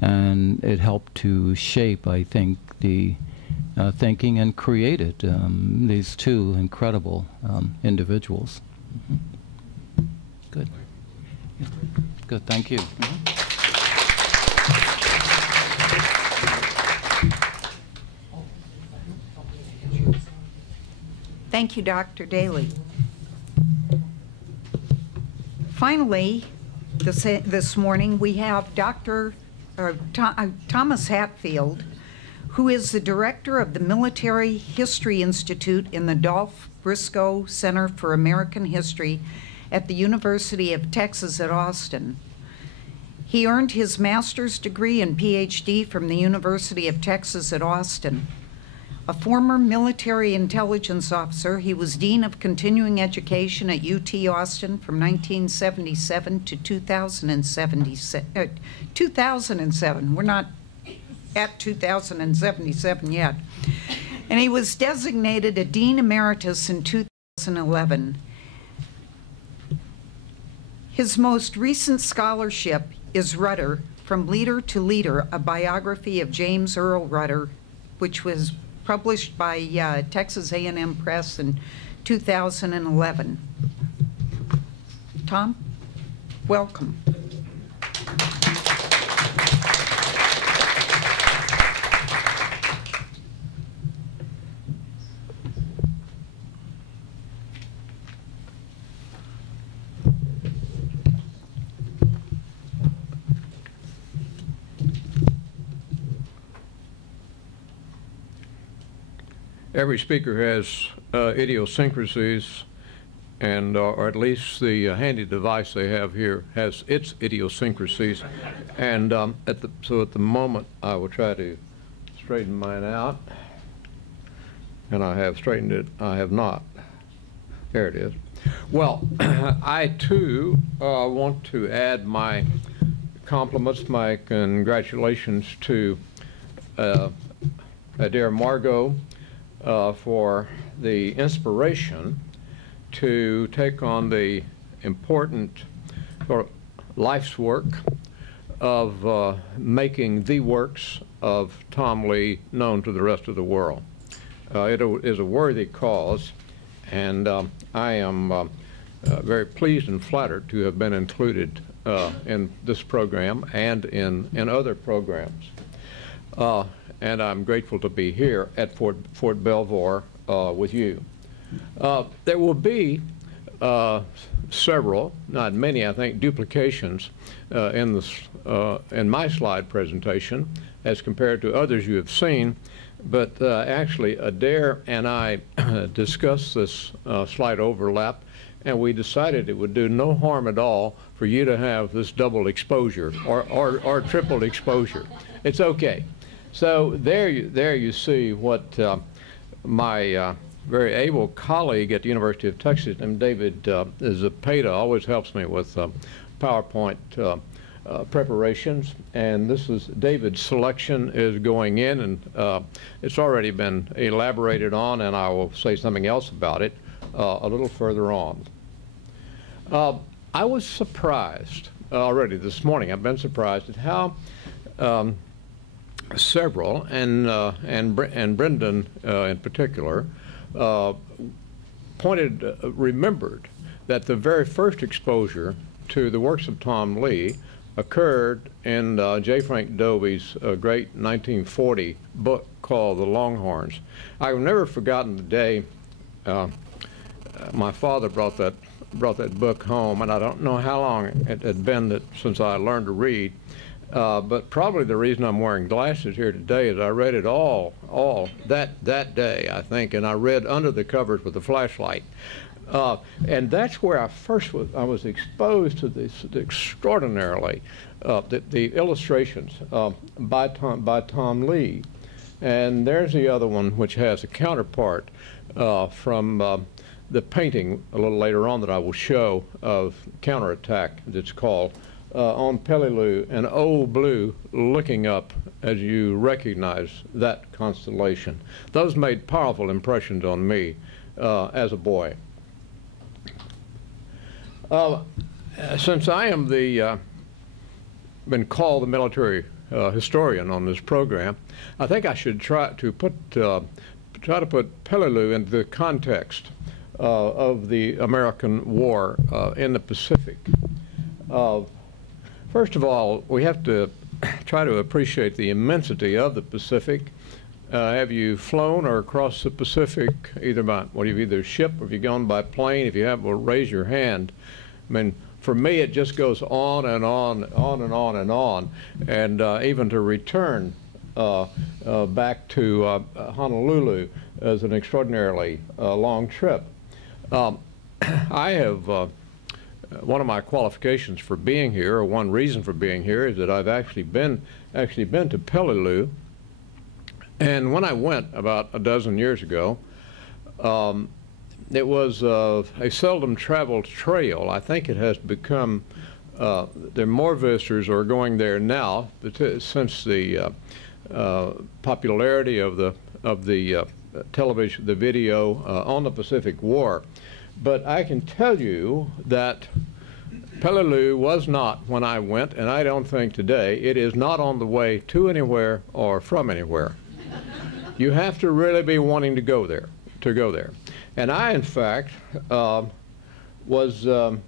and it helped to shape, I think, the thinking and created these two incredible individuals. Mm-hmm. Good. Yeah. Good, thank you. Mm-hmm. Thank you, Dr. Daly. Finally, this morning, we have Thomas Hatfield, who is the director of the Military History Institute in the Dolph Briscoe Center for American History at the University of Texas at Austin. He earned his master's degree and PhD from the University of Texas at Austin. A former military intelligence officer, he was Dean of Continuing Education at UT Austin from 1977 to 2007. We're not at 2077 yet. And he was designated a Dean Emeritus in 2011. His most recent scholarship is Rudder, From Leader to Leader, a biography of James Earl Rudder, which was published by Texas A&M Press in 2011. Tom, welcome. Every speaker has idiosyncrasies, and or at least the handy device they have here has its idiosyncrasies. And so at the moment, I will try to straighten mine out. And I have straightened it. I have not. There it is. Well, I too want to add my compliments, my congratulations to dear Margot for the inspiration to take on the important life's work of making the works of Tom Lea known to the rest of the world. It is a worthy cause, and I am very pleased and flattered to have been included in this program and in other programs. And I'm grateful to be here at Fort Belvoir with you. There will be several, not many, I think, duplications in my slide presentation as compared to others you have seen. But actually, Adair and I discussed this slight overlap, and we decided it would do no harm at all for you to have this double exposure or triple exposure. It's okay. So there you see what my very able colleague at the University of Texas named David Zapata always helps me with PowerPoint preparations, and this is David's selection is going in, and it's already been elaborated on, and I will say something else about it a little further on. I was surprised already this morning. I've been surprised at how several, and Brendan in particular, remembered that the very first exposure to the works of Tom Lea occurred in J. Frank Dobie's great 1940 book called The Longhorns. I've never forgotten the day my father brought that book home, and I don't know how long it had been since I learned to read, but probably the reason I'm wearing glasses here today is I read it all that day, I think, and I read under the covers with a flashlight. And that's where I was exposed to this extraordinarily, the illustrations by Tom Lea. And there's the other one, which has a counterpart from the painting a little later on that I will show of Counterattack, that's called, on Peleliu, and old blue looking up as you recognize that constellation. Those made powerful impressions on me as a boy. Since I am been called the military historian on this program, I think I should try to put Peleliu into the context of the American war in the Pacific. First of all, we have to try to appreciate the immensity of the Pacific. Have you flown or crossed the Pacific either by, well, you've either ship or have you gone by plane? If you have, well, raise your hand. I mean, for me, it just goes on and on, and on and on. And even to return back to Honolulu is an extraordinarily long trip. I have, one of my qualifications for being here, or one reason for being here, is that I've actually been to Peleliu. And when I went about a dozen years ago, it was a seldom traveled trail. I think it has become, there are more visitors are going there now since the popularity of the television, the video on the Pacific War. But I can tell you that Peleliu was not when I went, and I don't think today, it is not on the way to anywhere or from anywhere. You have to really be wanting to go there. And I, in fact, there's a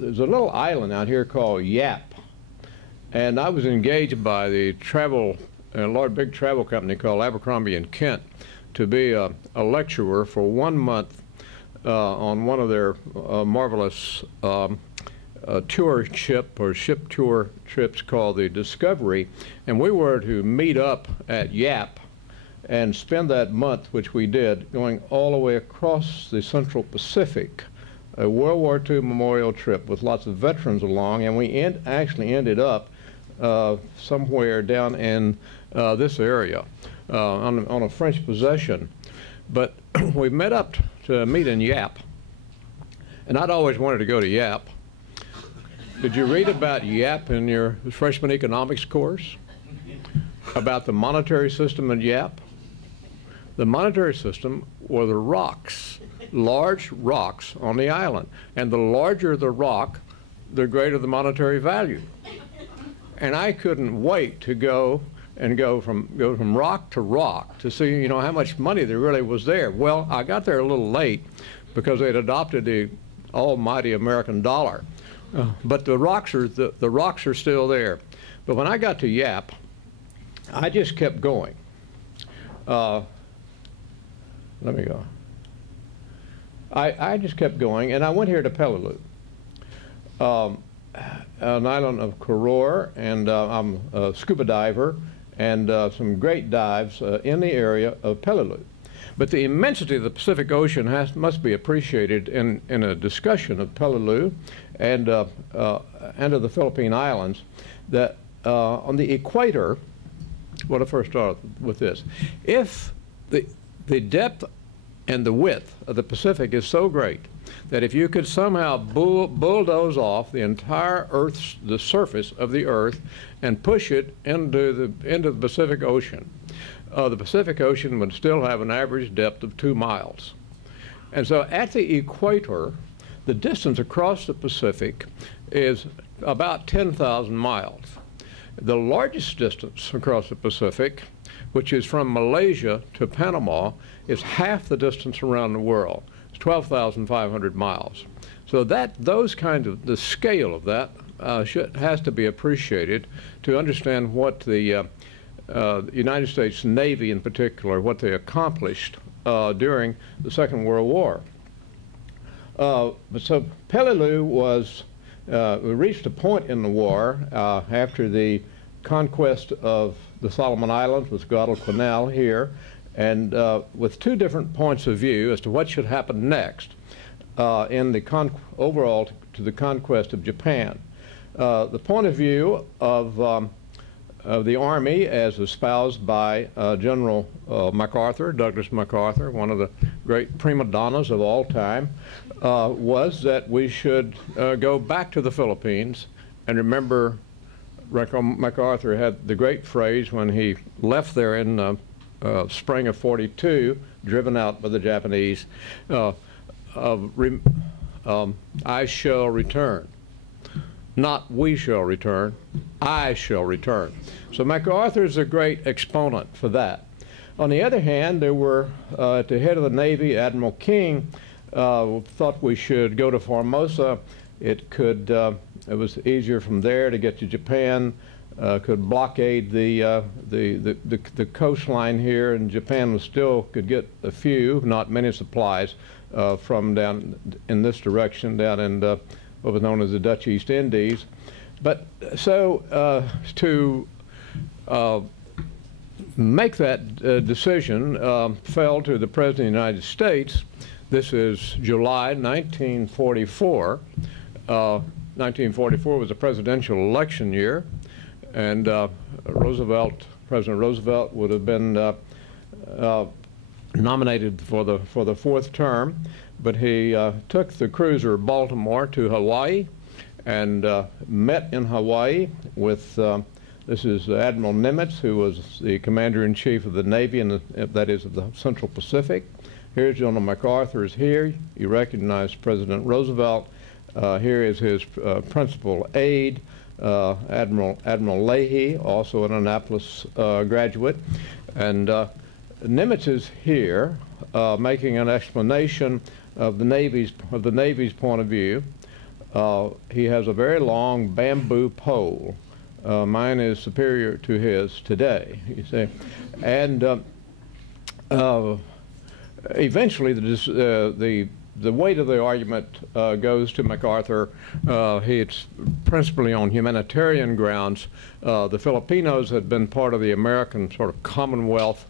little island out here called Yap, and I was engaged by the big travel company called Abercrombie and Kent to be a lecturer for 1 month on one of their marvelous tour ship tour trips called the Discovery, and we were to meet up at Yap and spend that month, which we did, going all the way across the Central Pacific, a World War II memorial trip with lots of veterans along, and we actually ended up somewhere down in this area on a French possession. But we met up to meet in Yap, and I'd always wanted to go to Yap. Did you read about Yap in your freshman economics course? About the monetary system at Yap? The monetary system were the rocks, large rocks on the island. And the larger the rock, the greater the monetary value. And I couldn't wait to go from rock to rock to see, you know, how much money there really was there. Well, I got there a little late because they'd adopted the almighty American dollar. But the rocks are still there. But when I got to Yap, I just kept going. Let me go. I just kept going, and I went here to Peleliu, an island of Koror, and I'm a scuba diver, and some great dives in the area of Peleliu. But the immensity of the Pacific Ocean must be appreciated in a discussion of Peleliu and of the Philippine Islands, that on the equator, well, I first start with this. If the depth and the width of the Pacific is so great that if you could somehow bulldoze off the entire Earth's, the surface of the Earth, and push it into the Pacific Ocean, the Pacific Ocean would still have an average depth of 2 miles. And so at the equator, the distance across the Pacific is about 10,000 miles. The largest distance across the Pacific, which is from Malaysia to Panama, is half the distance around the world. It's 12,500 miles. So those kinds of, the scale of that has to be appreciated to understand what the United States Navy in particular, what they accomplished during the Second World War. So Peleliu was, we reached a point in the war after the conquest of the Solomon Islands with Guadalcanal here, and with two different points of view as to what should happen next in the overall to the conquest of Japan. The point of view of the Army, as espoused by General MacArthur, Douglas MacArthur, one of the great prima donnas of all time, was that we should go back to the Philippines. And remember, MacArthur had the great phrase when he left there in spring of '42, driven out by the Japanese, I shall return. Not we shall return, I shall return. So MacArthur is a great exponent for that. On the other hand, there were, at the head of the Navy, Admiral King thought we should go to Formosa. It was easier from there to get to Japan, could blockade the coastline here, and Japan could get a few, not many supplies from down in this direction, down in what was known as the Dutch East Indies. But so to make that decision fell to the President of the United States. This is July 1944. 1944 was a presidential election year, and President Roosevelt would have been nominated for the fourth term, but he took the cruiser Baltimore to Hawaii and met in Hawaii with this is Admiral Nimitz, who was the commander-in-chief of the Navy, and that is of the Central Pacific. Here's General MacArthur is here. You recognize President Roosevelt. Here is his principal aide, Admiral Leahy, also an Annapolis graduate. And Nimitz is here making an explanation of the Navy's point of view. He has a very long bamboo pole. Mine is superior to his today, you see. And eventually the weight of the argument goes to MacArthur. It's principally on humanitarian grounds. The Filipinos had been part of the American sort of Commonwealth,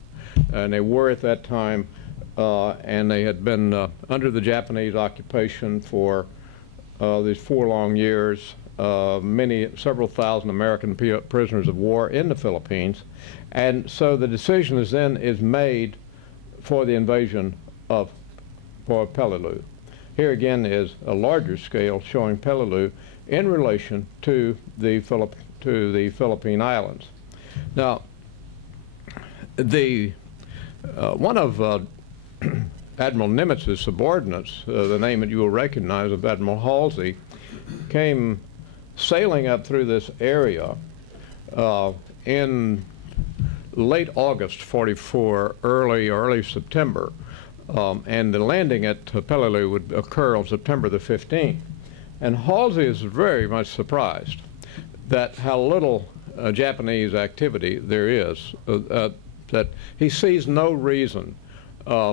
and they were at that time, and they had been under the Japanese occupation for these 4 long years. Several thousand American prisoners of war in the Philippines, and so the decision is made for the invasion for Peleliu. Here again is a larger scale showing Peleliu in relation to the Philippine Islands. Now, one of Admiral Nimitz's subordinates, the name that you will recognize of Admiral Halsey, came sailing up through this area in late August 44, early September, and the landing at Peleliu would occur on September the 15th. And Halsey is very much surprised that how little Japanese activity there is, that he sees no reason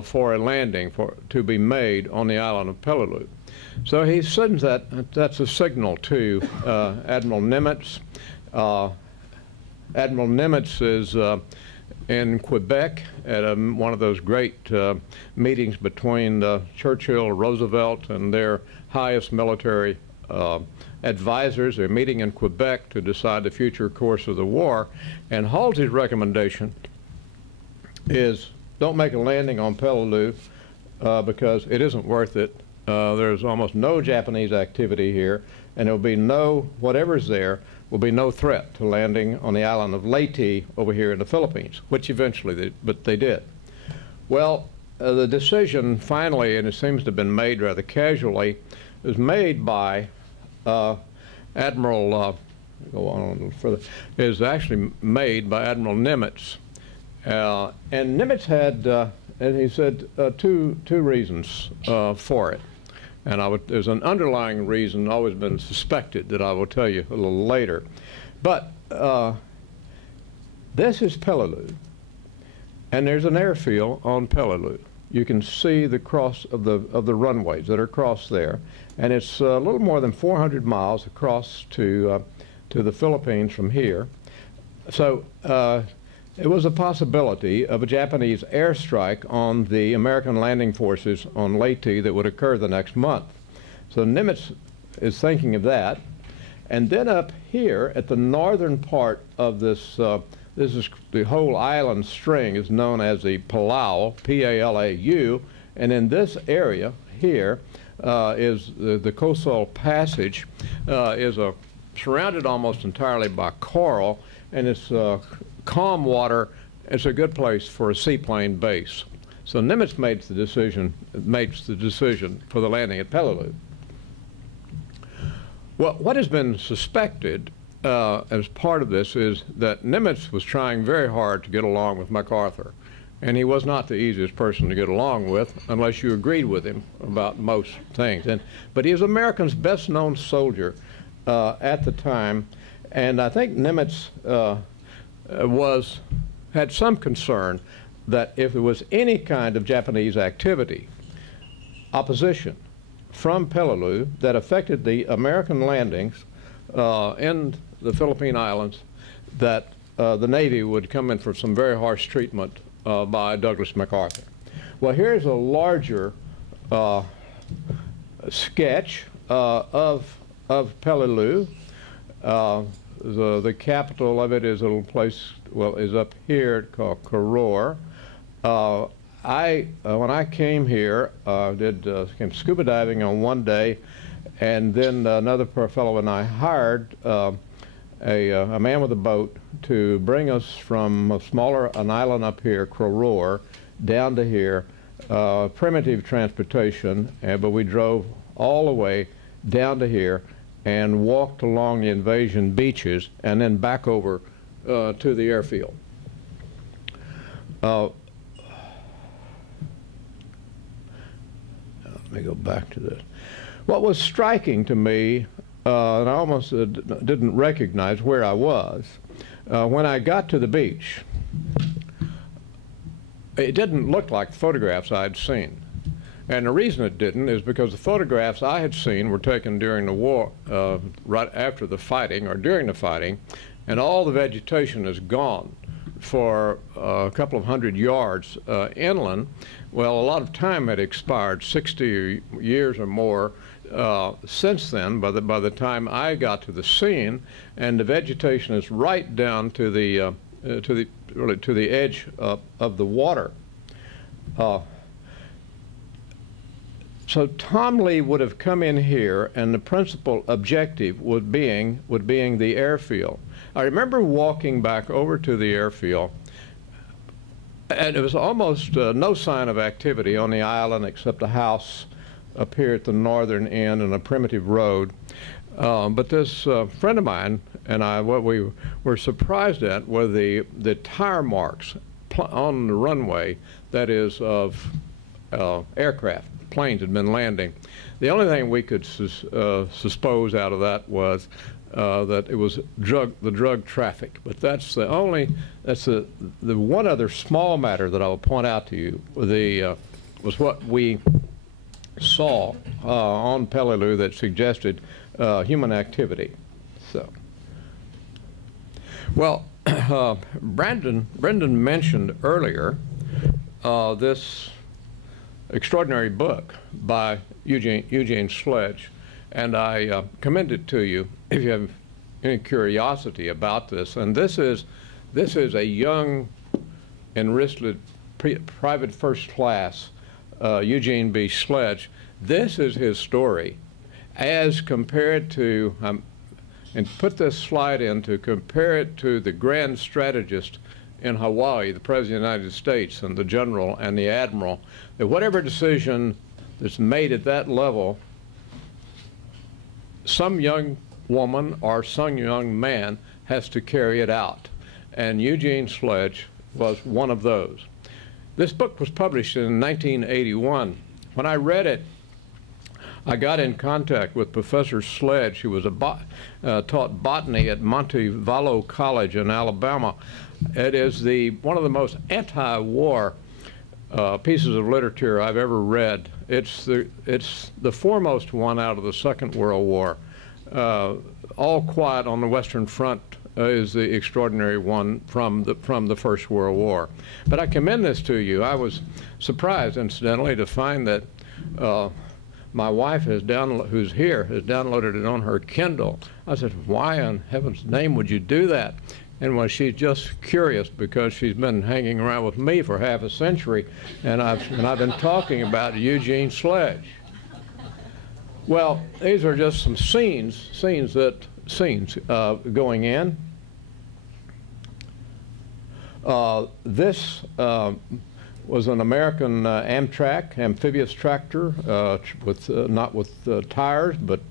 for a landing to be made on the island of Peleliu. So he sends that's a signal to Admiral Nimitz. Admiral Nimitz is in Quebec at one of those great meetings between Churchill, Roosevelt, and their highest military advisors. They're meeting in Quebec to decide the future course of the war. And Halsey's recommendation is don't make a landing on Peleliu because it isn't worth it. There's almost no Japanese activity here, and there'll be whatever's there will be no threat to landing on the island of Leyte over here in the Philippines, which eventually they did. Well, the decision finally, and it seems to have been made rather casually, was made by Admiral, go on a little further, is actually made by Admiral Nimitz. And Nimitz had, and he said, two reasons for it. And there's an underlying reason always been suspected that I will tell you a little later. But this is Peleliu, and there's an airfield on Peleliu. You can see the cross of the runways that are across there, and it's a little more than 400 miles across to the Philippines from here. So it was a possibility of a Japanese airstrike on the American landing forces on Leyte that would occur the next month. So Nimitz is thinking of that. And then up here at the northern part of this, the whole island string is known as the Palau, P-A-L-A-U, and in this area here is the coastal passage is surrounded almost entirely by coral, and it's calm water. It's a good place for a seaplane base. So Nimitz makes the decision for the landing at Peleliu. Well, what has been suspected as part of this is that Nimitz was trying very hard to get along with MacArthur, and he was not the easiest person to get along with unless you agreed with him about most things. But he was America's best-known soldier at the time, and I think Nimitz had some concern that if there was any kind of Japanese activity, opposition from Peleliu that affected the American landings in the Philippine Islands, that the Navy would come in for some very harsh treatment by Douglas MacArthur. Well, here's a larger sketch of Peleliu. The capital of it is a little place, well, is up here called Koror. When I came here, came scuba diving on one day, and then another fellow and I hired a man with a boat to bring us from an island up here, Koror, down to here, primitive transportation, but we drove all the way down to here and walked along the invasion beaches and then back over to the airfield. Let me go back to this. What was striking to me, and I almost didn't recognize where I was, when I got to the beach, it didn't look like the photographs I'd seen. And the reason it didn't is because the photographs I had seen were taken during the war, right after the fighting or during the fighting, and all the vegetation is gone for a couple of hundred yards inland. Well, a lot of time had expired, 60 years or more since then by the time I got to the scene, and the vegetation is right down to the edge of the water. So Tom Lea would have come in here, and the principal objective would being the airfield. I remember walking back over to the airfield, and there was almost no sign of activity on the island except a house up here at the northern end and a primitive road. But this friend of mine and I, what we were surprised at were the tire marks on the runway, that is, of aircraft. Planes had been landing. The only thing we could suppose out of that was that it was the drug traffic. But that's the one other small matter that I will point out to you. Was what we saw on Peleliu that suggested human activity. So, well, Brendan mentioned earlier this extraordinary book by Eugene Sledge, and I commend it to you if you have any curiosity about this. And this is a young enlisted private first class Eugene B. Sledge. This is his story as compared to, and put this slide in to compare it to the grand strategist in Hawaii, the President of the United States, and the General and the Admiral, that whatever decision that's made at that level, some young woman or some young man has to carry it out. And Eugene Sledge was one of those. This book was published in 1981. When I read it, I got in contact with Professor Sledge, who was taught botany at Montevallo College in Alabama. It is one of the most anti-war pieces of literature I've ever read. It's the foremost one out of the Second World War. All Quiet on the Western Front is the extraordinary one from the First World War. But I commend this to you. I was surprised, incidentally, to find that my wife who's here, has downloaded it on her Kindle. I said, why in heaven's name would you do that? And well, she's just curious because she's been hanging around with me for half a century, and I've been talking about Eugene Sledge. Well, these are just some scenes going in. This was an American Amtrak amphibious tractor with not with tires, but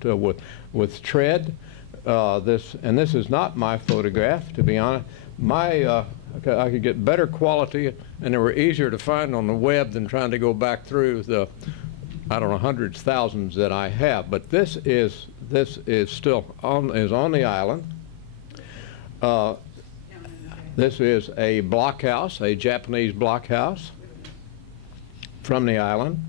with tread. This is not my photograph, to be honest. I could get better quality, and they were easier to find on the web than trying to go back through the, I don't know, hundreds, thousands that I have. But this is still on the island. This is a blockhouse, a Japanese blockhouse from the island.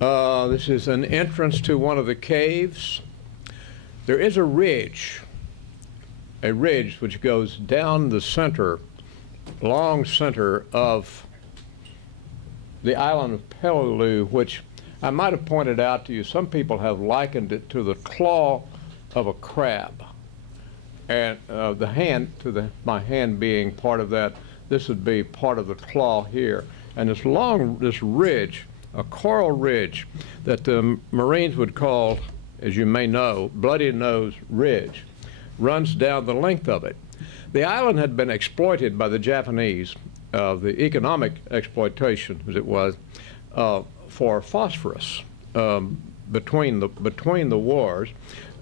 This is an entrance to one of the caves. There is a ridge which goes down the center, long center of the island of Peleliu, which I might have pointed out to you. Some people have likened it to the claw of a crab. And the hand, my hand being part of that, this would be part of the claw here. And this ridge, a coral ridge that the Marines would call, as you may know, Bloody Nose Ridge, runs down the length of it. The island had been exploited by the Japanese, the economic exploitation, as it was, for phosphorus between the wars,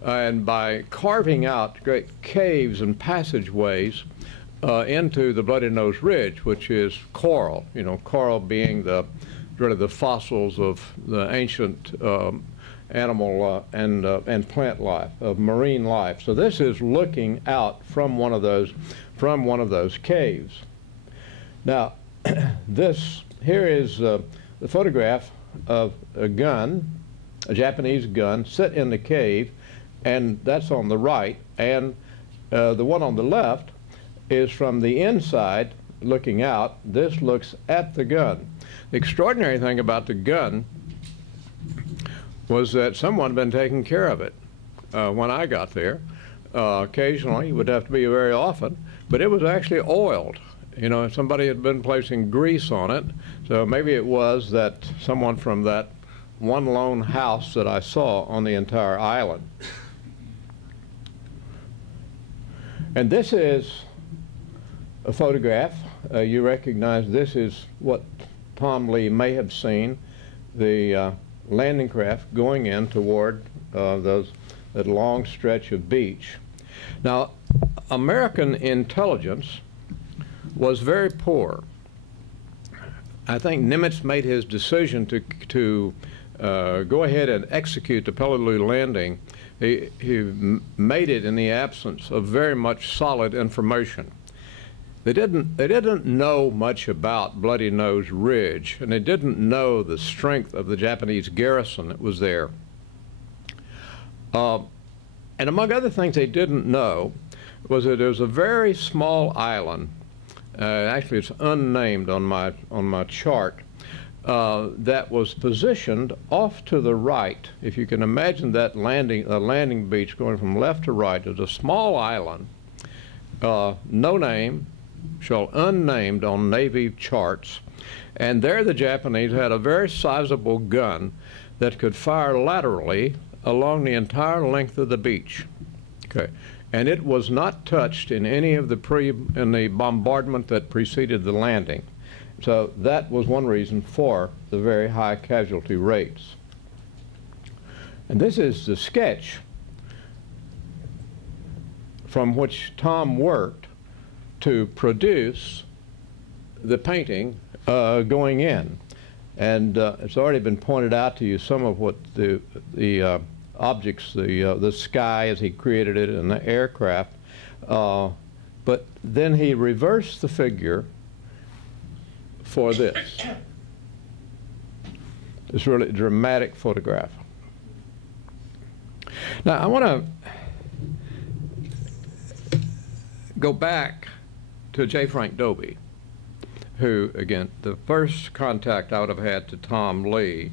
and by carving out great caves and passageways into the Bloody Nose Ridge, which is coral. You know, coral being really the fossils of the ancient animal and plant life, of marine life. So this is looking out from one of those caves. Now, here is the photograph of a gun, a Japanese gun, set in the cave, and that's on the right. And the one on the left is from the inside looking out. This looks at the gun. The extraordinary thing about the gun was that someone had been taking care of it when I got there. Occasionally, it would have to be very often, but it was actually oiled. You know, somebody had been placing grease on it, so maybe it was that someone from that one lone house that I saw on the entire island. And this is a photograph. You recognize this is what Tom Lea may have seen, the landing craft going in toward that long stretch of beach. Now, American intelligence was very poor. I think Nimitz made his decision to go ahead and execute the Peleliu landing. He made it in the absence of very much solid information. They didn't know much about Bloody Nose Ridge, and they didn't know the strength of the Japanese garrison that was there. And among other things they didn't know was that there was a very small island, actually it's unnamed on my chart, that was positioned off to the right. If you can imagine that landing beach going from left to right, there's a small island, no name, show unnamed on Navy charts, and there the Japanese had a very sizable gun that could fire laterally along the entire length of the beach. Okay, and it was not touched in any of the bombardment that preceded the landing. So that was one reason for the very high casualty rates. And this is the sketch from which Tom worked to produce the painting going in. And it's already been pointed out to you some of what the objects, the sky as he created it, and the aircraft. But then he reversed the figure for this. This really dramatic photograph. Now I want to go back to J. Frank Dobie, who, again, the first contact I would have had to Tom Lea,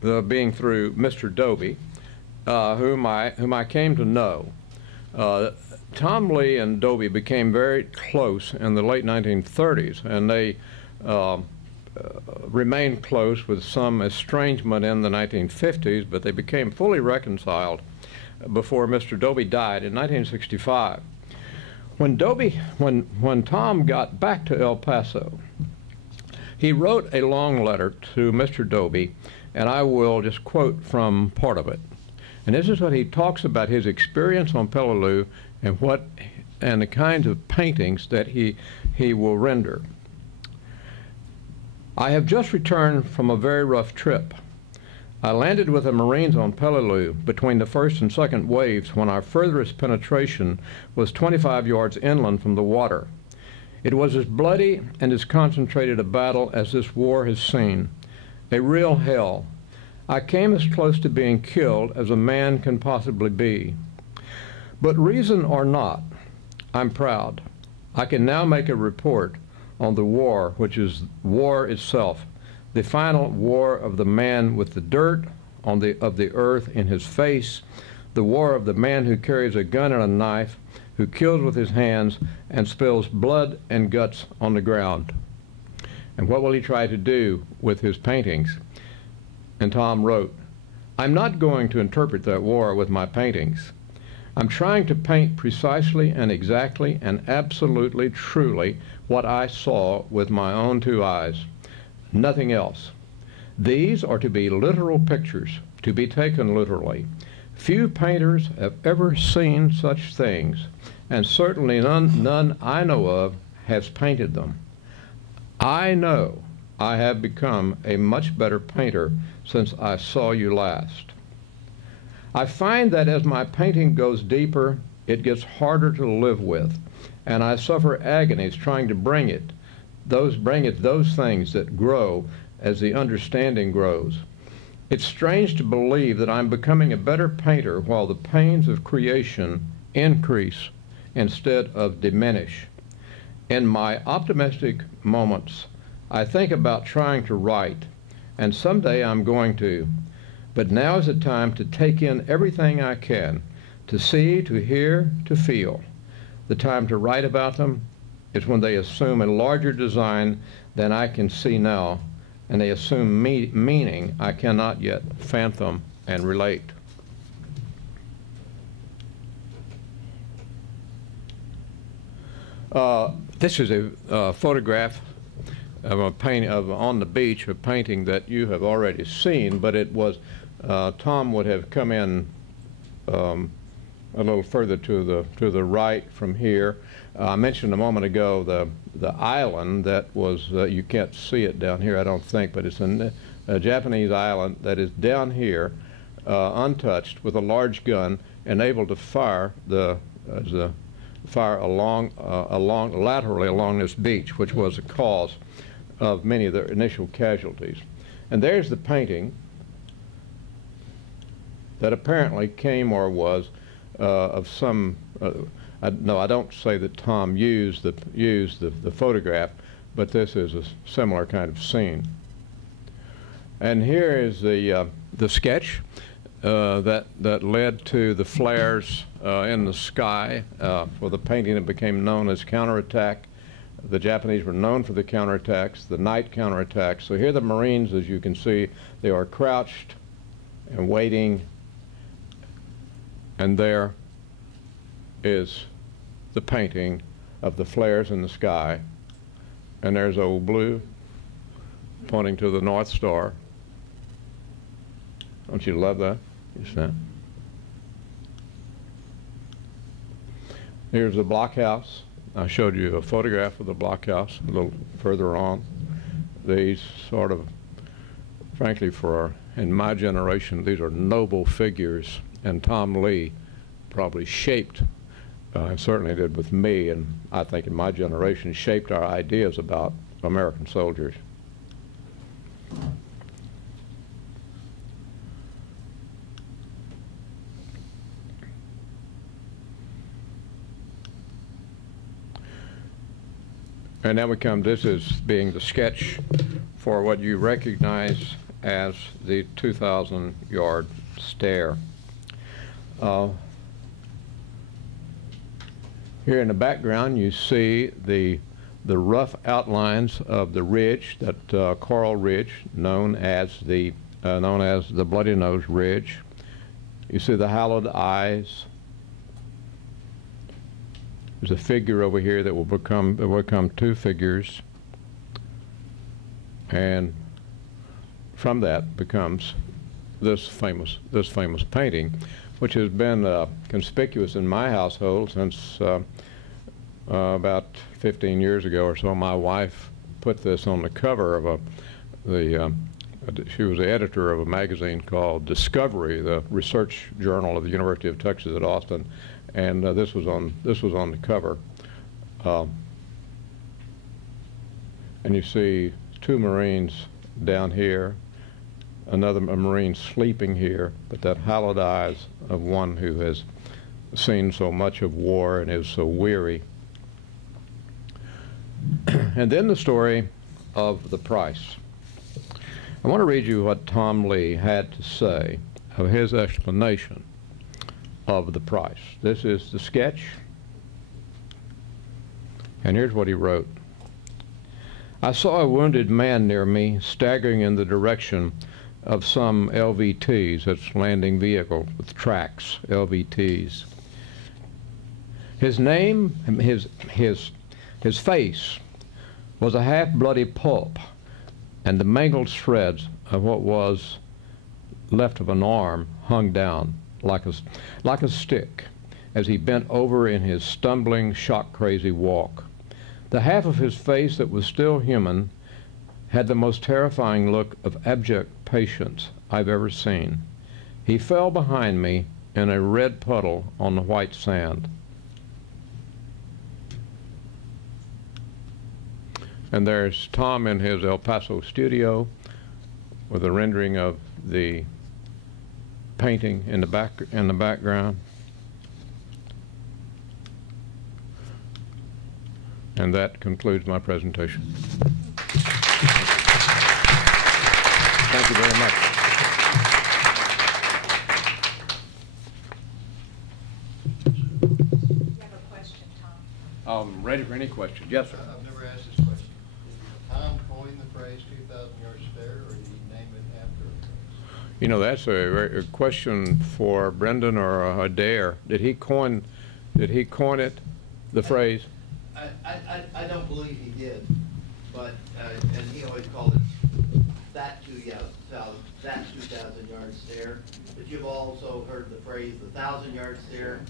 being through Mr. Dobie, whom I came to know. Tom Lea and Dobie became very close in the late 1930s, and they remained close with some estrangement in the 1950s, but they became fully reconciled before Mr. Dobie died in 1965. When Tom got back to El Paso, he wrote a long letter to Mr. Dobie, and I will just quote from part of it. And this is what he talks about his experience on Peleliu and the kinds of paintings that he will render. I have just returned from a very rough trip. I landed with the Marines on Peleliu between the first and second waves when our furthest penetration was 25 yards inland from the water. It was as bloody and as concentrated a battle as this war has seen. A real hell. I came as close to being killed as a man can possibly be. But reason or not, I'm proud. I can now make a report on the war, which is war itself, the final war of the man with the dirt of the earth in his face, the war of the man who carries a gun and a knife, who kills with his hands and spills blood and guts on the ground. And what will he try to do with his paintings? And Tom wrote, I'm not going to interpret that war with my paintings. I'm trying to paint precisely and exactly and absolutely truly what I saw with my own two eyes. Nothing else. These are to be literal pictures, to be taken literally. Few painters have ever seen such things, and certainly none I know of has painted them. I know I have become a much better painter since I saw you last. I find that as my painting goes deeper, it gets harder to live with, and I suffer agonies trying to bring it those things that grow as the understanding grows. It's strange to believe that I'm becoming a better painter while the pains of creation increase instead of diminish. In my optimistic moments, I think about trying to write, and someday I'm going to. But now is the time to take in everything I can, to see, to hear, to feel. The time to write about them is when they assume a larger design than I can see now, and they assume meaning I cannot yet fathom and relate. This is a photograph a painting of on the beach, a painting that you have already seen, but it was Tom would have come in a little further to the right from here. I mentioned a moment ago the island that was you can't see it down here, I don't think, but it's a Japanese island that is down here, untouched, with a large gun and able to fire laterally along this beach, which was the cause of many of the initial casualties. And there's the painting that apparently came or was of some. No, I don't say that Tom used the photograph, but this is a similar kind of scene. And here is the sketch that led to the flares in the sky for the painting that became known as Counterattack. The Japanese were known for the counterattacks, the night counterattacks. So here the Marines, as you can see, they are crouched and waiting, and there is the painting of the flares in the sky. And there's old blue pointing to the North Star. Don't you love that? Yes, sir. Here's the blockhouse. I showed you a photograph of the blockhouse a little further on. These sort of, frankly, in my generation, these are noble figures, and Tom Lea probably shaped, certainly did with me, and I think in my generation, shaped our ideas about American soldiers. And now we come, this is being the sketch for what you recognize as the 2,000-yard stare. Here in the background you see the rough outlines of the ridge, that coral ridge known as the Bloody Nose Ridge. You see the hallowed eyes. There's a figure over here that will become two figures, and from that becomes this famous painting, which has been conspicuous in my household since about 15 years ago or so. My wife put this on the cover of she was the editor of a magazine called Discovery, the research journal of the University of Texas at Austin. And this was on the cover, and you see two Marines down here, a Marine sleeping here, but that hallowed eyes of one who has seen so much of war and is so weary. And then the story of the price. I want to read you what Tom Lea had to say of his explanation of the price. This is the sketch, and here's what he wrote. I saw a wounded man near me staggering in the direction of some LVTs, that's landing vehicle with tracks, LVTs. His name, his face was a half-bloody pulp, and the mangled shreds of what was left of an arm hung down like a stick as he bent over in his stumbling, shock-crazy walk. The half of his face that was still human had the most terrifying look of abject patience I've ever seen. He fell behind me in a red puddle on the white sand. And there's Tom in his El Paso studio with a rendering of the painting in the background. And that concludes my presentation. Thank you very much. You have a question, Tom? I'm ready for any questions. Yes, sir. I've never asked this question. Did Tom coin the phrase 2,000-yard stare, or did he name it after a phrase? You know, that's a question for Brendan or Adair. Did he coin it, the phrase? I don't believe he did. but, and he always called it that 2,000-yard stare. But you've also heard the phrase the 1,000-yard stare.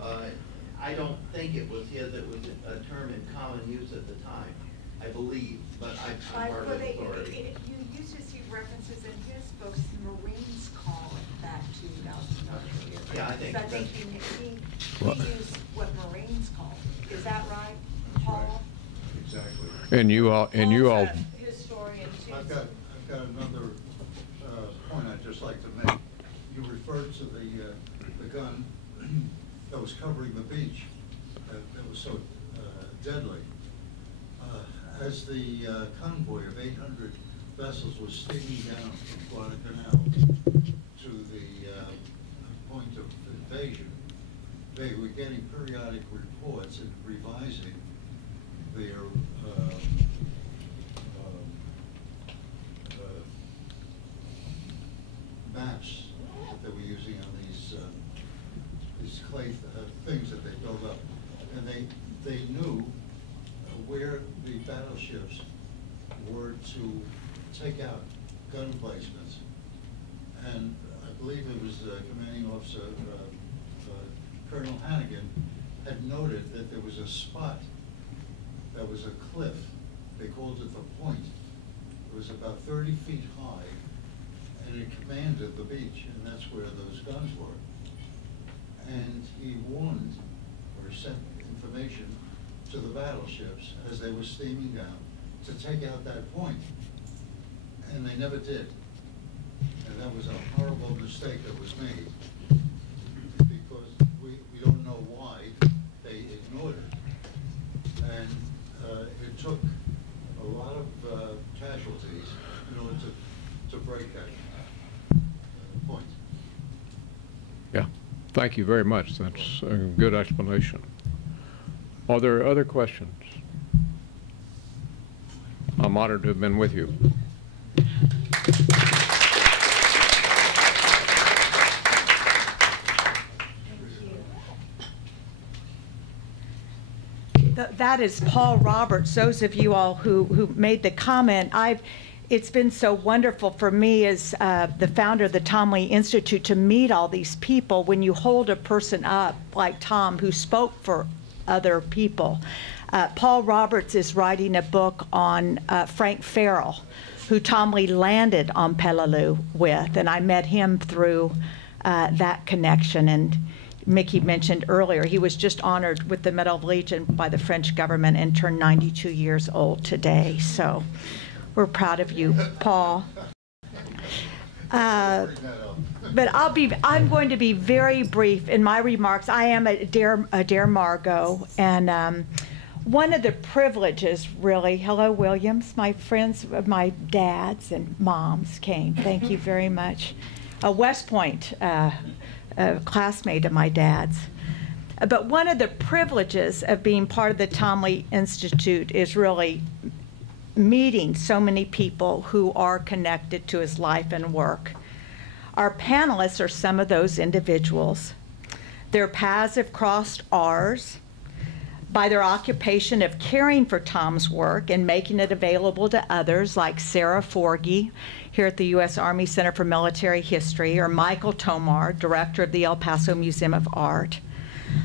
I don't think it was his. It was a term in common use at the time, I believe. But I'm part of the authority. You used to see references in his books. The Marines call it that 2,000-yard stare. Yeah, I think. So I think he used what Marines call it. Is that right, Paul? Exactly. And you all. Historian too. I've got another point I'd just like to make. You referred to the gun that was covering the beach that was so deadly. As the convoy of 800 vessels was steaming down from Guadalcanal to the point of invasion, they were getting periodic reports and revising their maps that they were using on these clay things that they built up, and they knew where the battleships were to take out gun emplacements. And I believe it was Commanding Officer Colonel Hannigan had noted that there was a spot that was a cliff. They called it the Point. It was about 30 feet high, and it commanded the beach, and that's where those guns were. And he warned or sent information to the battleships as they were steaming down to take out that point. And they never did. And that was a horrible mistake that was made, because we don't know why they ignored it. And it took a lot of casualties in order to break that point. Yeah. Thank you very much. That's a good explanation. Are there other questions? I'm honored to have been with you. That is Paul Roberts. Those of you all who made the comment, it's been so wonderful for me as the founder of the Tom Lea Institute to meet all these people. When you hold a person up like Tom, who spoke for other people. Paul Roberts is writing a book on Frank Farrell, who Tom Lea landed on Peleliu with, and I met him through that connection. And Mickey mentioned earlier, he was just honored with the Medal of Legion by the French government and turned 92 years old today. So we're proud of you, Paul. But I'm going to be very brief in my remarks. I am a Dare Margot, and one of the privileges, really, hello, Williams, my friends, my dads and moms came. Thank you very much. A West Point classmate of my dad's. But one of the privileges of being part of the Tom Lea Institute is really meeting so many people who are connected to his life and work. Our panelists are some of those individuals. Their paths have crossed ours by their occupation of caring for Tom's work and making it available to others, like Sarah Forgy here at the U.S. Army Center for Military History, or Michael Tomar, director of the El Paso Museum of Art.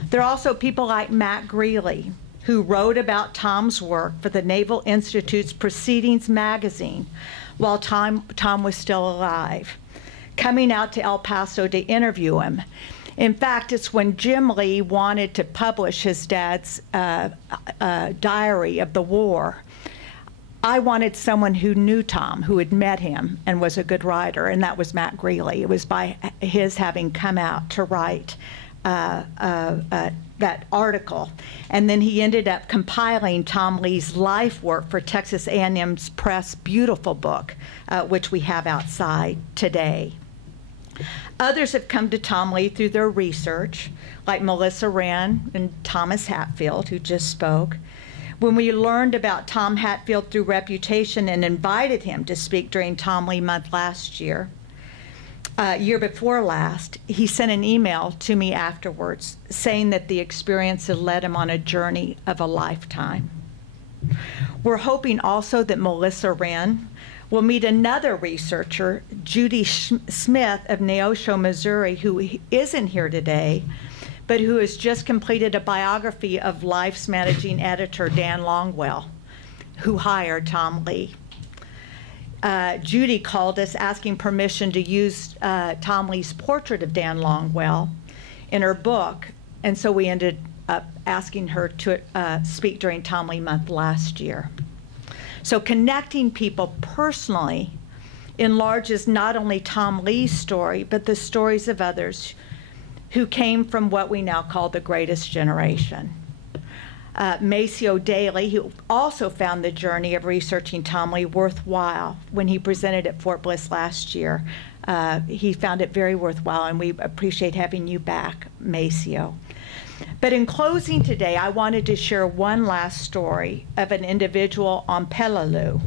There are also people like Matt Greeley, who wrote about Tom's work for the Naval Institute's Proceedings magazine while Tom was still alive, coming out to El Paso to interview him. In fact, it's when Jim Lee wanted to publish his dad's diary of the war. I wanted someone who knew Tom, who had met him and was a good writer, and that was Matt Greeley. It was by his having come out to write that article. And then he ended up compiling Tom Lea's life work for Texas A&M's Press beautiful book, which we have outside today. Others have come to Tom Lea through their research, like Melissa Wren and Thomas Hatfield, who just spoke. When we learned about Tom Hatfield through Reputation and invited him to speak during Tom Lea Month last year, year before last, he sent an email to me afterwards saying that the experience had led him on a journey of a lifetime. We're hoping also that Melissa Wren will meet another researcher, Judy Smith of Neosho, Missouri, who isn't here today, but who has just completed a biography of Life's managing editor, Dan Longwell, who hired Tom Lea. Judy called us asking permission to use Tom Lea's portrait of Dan Longwell in her book, and so we ended up asking her to speak during Tom Lea Month last year. So connecting people personally enlarges not only Tom Lea's story, but the stories of others who came from what we now call the greatest generation. Maceo Daly, who also found the journey of researching Tom Lea worthwhile when he presented at Fort Bliss last year. He found it very worthwhile, and we appreciate having you back, Maceo. But in closing today, I wanted to share one last story of an individual on Peleliu,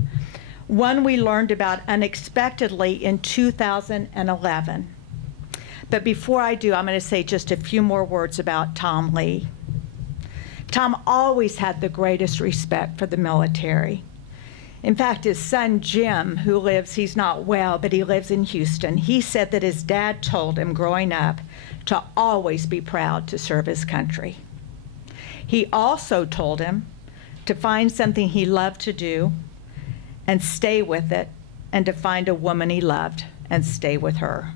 one we learned about unexpectedly in 2011. But before I do, I'm going to say just a few more words about Tom Lea. Tom always had the greatest respect for the military. In fact, his son Jim, who lives, he's not well, but he lives in Houston, he said that his dad told him growing up to always be proud to serve his country. He also told him to find something he loved to do and stay with it, and to find a woman he loved and stay with her.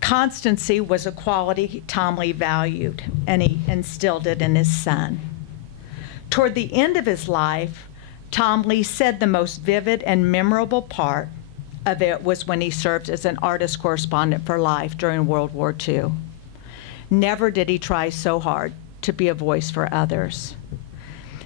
Constancy was a quality Tom Lea valued, and he instilled it in his son. Toward the end of his life, Tom Lea said the most vivid and memorable part of it was when he served as an artist correspondent for Life during World War II. Never did he try so hard to be a voice for others.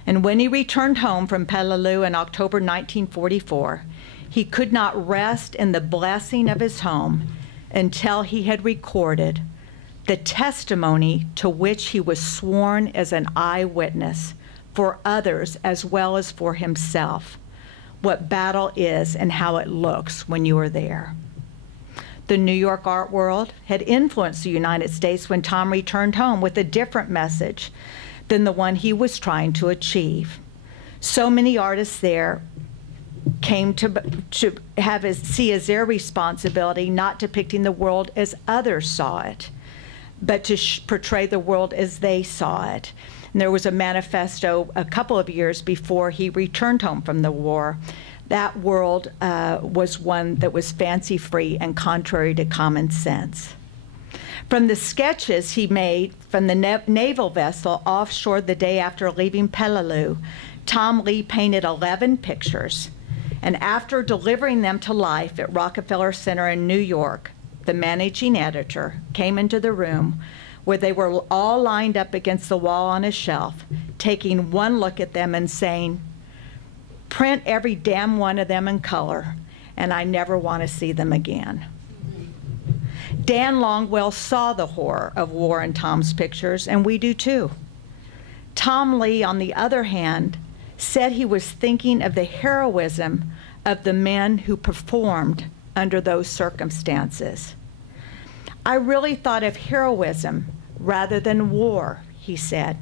And when he returned home from Peleliu in October 1944, he could not rest in the blessing of his home until he had recorded the testimony to which he was sworn as an eyewitness for others as well as for himself, what battle is and how it looks when you are there. The New York art world had influenced the United States when Tom returned home with a different message than the one he was trying to achieve. So many artists there came to see as their responsibility not depicting the world as others saw it, but to portray the world as they saw it. And there was a manifesto a couple of years before he returned home from the war. That world was one that was fancy-free and contrary to common sense. From the sketches he made from the naval vessel offshore the day after leaving Peleliu, Tom Lea painted 11 pictures. And after delivering them to Life at Rockefeller Center in New York, the managing editor came into the room where they were all lined up against the wall on a shelf, taking one look at them and saying, "Print every damn one of them in color, and I never want to see them again." Dan Longwell saw the horror of war in Tom's pictures, and we do too. Tom Lea, on the other hand, said he was thinking of the heroism of the men who performed under those circumstances. "I really thought of heroism rather than war," he said.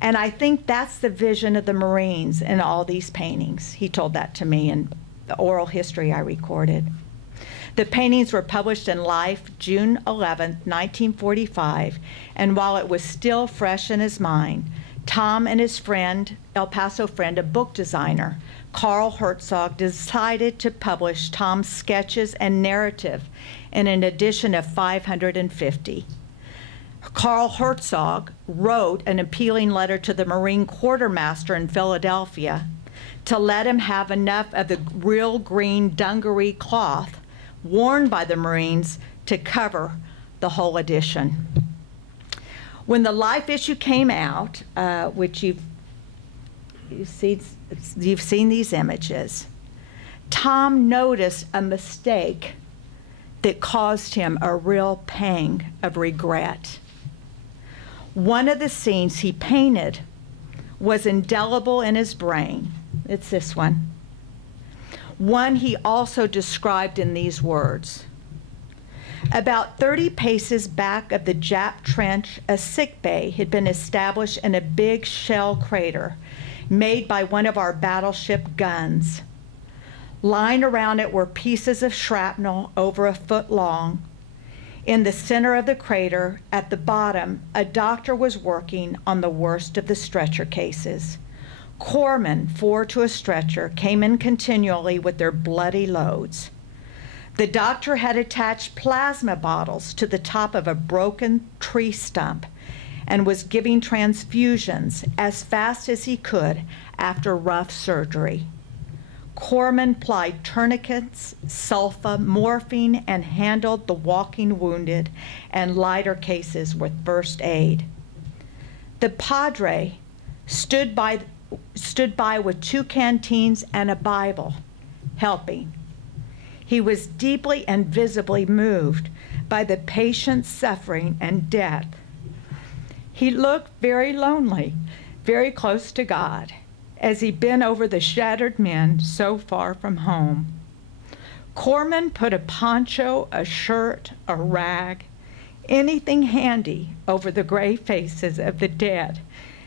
And I think that's the vision of the Marines in all these paintings. He told that to me in the oral history I recorded. The paintings were published in Life June 11, 1945, and while it was still fresh in his mind, Tom and his friend, El Paso friend, a book designer, Carl Herzog, decided to publish Tom's sketches and narrative in an edition of 550. Carl Herzog wrote an appealing letter to the Marine quartermaster in Philadelphia to let him have enough of the real green dungaree cloth worn by the Marines to cover the whole edition. When the Life issue came out, which you've seen these images, Tom noticed a mistake that caused him a real pang of regret. One of the scenes he painted was indelible in his brain. It's this one. One he also described in these words. About 30 paces back of the Jap trench, a sick bay had been established in a big shell crater, made by one of our battleship guns. Lying around it were pieces of shrapnel over a foot long. In the center of the crater, at the bottom, a doctor was working on the worst of the stretcher cases. Corpsmen, 4 to a stretcher, came in continually with their bloody loads. The doctor had attached plasma bottles to the top of a broken tree stump and was giving transfusions as fast as he could after rough surgery. Corpsmen plied tourniquets, sulfa, morphine, and handled the walking wounded and lighter cases with first aid. The padre stood by with 2 canteens and a Bible, helping. He was deeply and visibly moved by the patient's suffering and death. He looked very lonely, very close to God, as he bent over the shattered men so far from home. Corpsmen put a poncho, a shirt, a rag, anything handy over the gray faces of the dead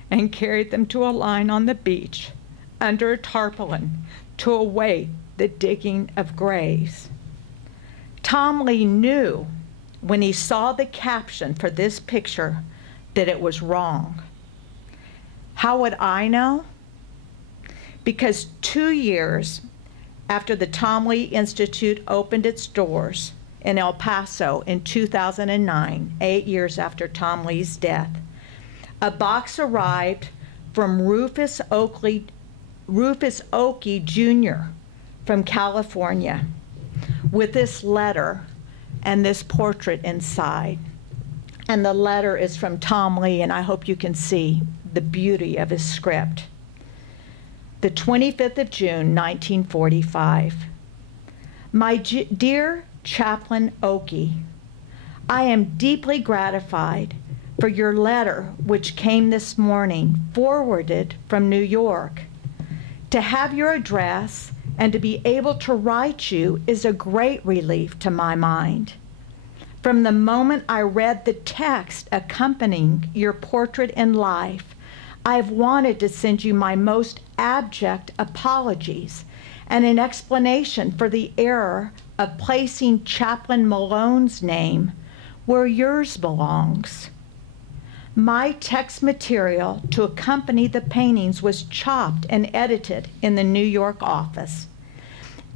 and carried them to a line on the beach under a tarpaulin to await the digging of graves. Tom Lea knew when he saw the caption for this picture that it was wrong. How would I know? Because 2 years after the Tom Lea Institute opened its doors in El Paso in 2009, 8 years after Tom Lea's death, a box arrived from Rufus Oakey Jr. from California with this letter and this portrait inside. And the letter is from Tom Lea, and I hope you can see the beauty of his script. The 25th of June, 1945. My dear Chaplain Oakey, I am deeply gratified for your letter which came this morning, forwarded from New York. To have your address and to be able to write you is a great relief to my mind. From the moment I read the text accompanying your portrait in life, I've wanted to send you my most abject apologies and an explanation for the error of placing Chaplain Malone's name where yours belongs. My text material to accompany the paintings was chopped and edited in the New York office.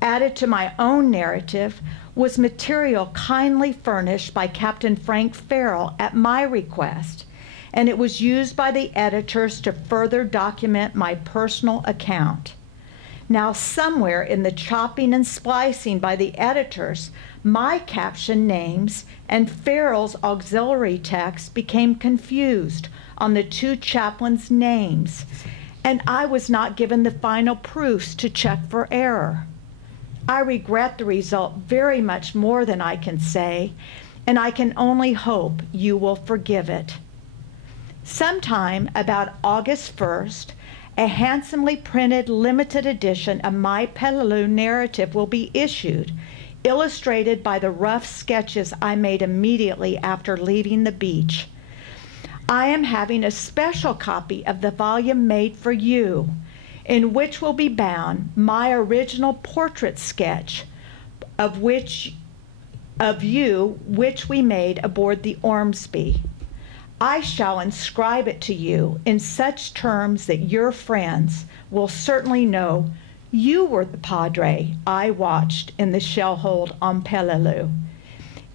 Added to my own narrative was material kindly furnished by Captain Frank Farrell at my request, and it was used by the editors to further document my personal account. Now, somewhere in the chopping and splicing by the editors, my caption names and Farrell's auxiliary text became confused on the 2 chaplains' names, and I was not given the final proofs to check for error. I regret the result very much more than I can say, and I can only hope you will forgive it. Sometime about August 1st, a handsomely printed limited edition of my Peleliu narrative will be issued, illustrated by the rough sketches I made immediately after leaving the beach. I am having a special copy of the volume made for you, in which will be bound my original portrait sketch of you, which we made aboard the Ormsby. I shall inscribe it to you in such terms that your friends will certainly know you were the padre I watched in the shell hold on Peleliu.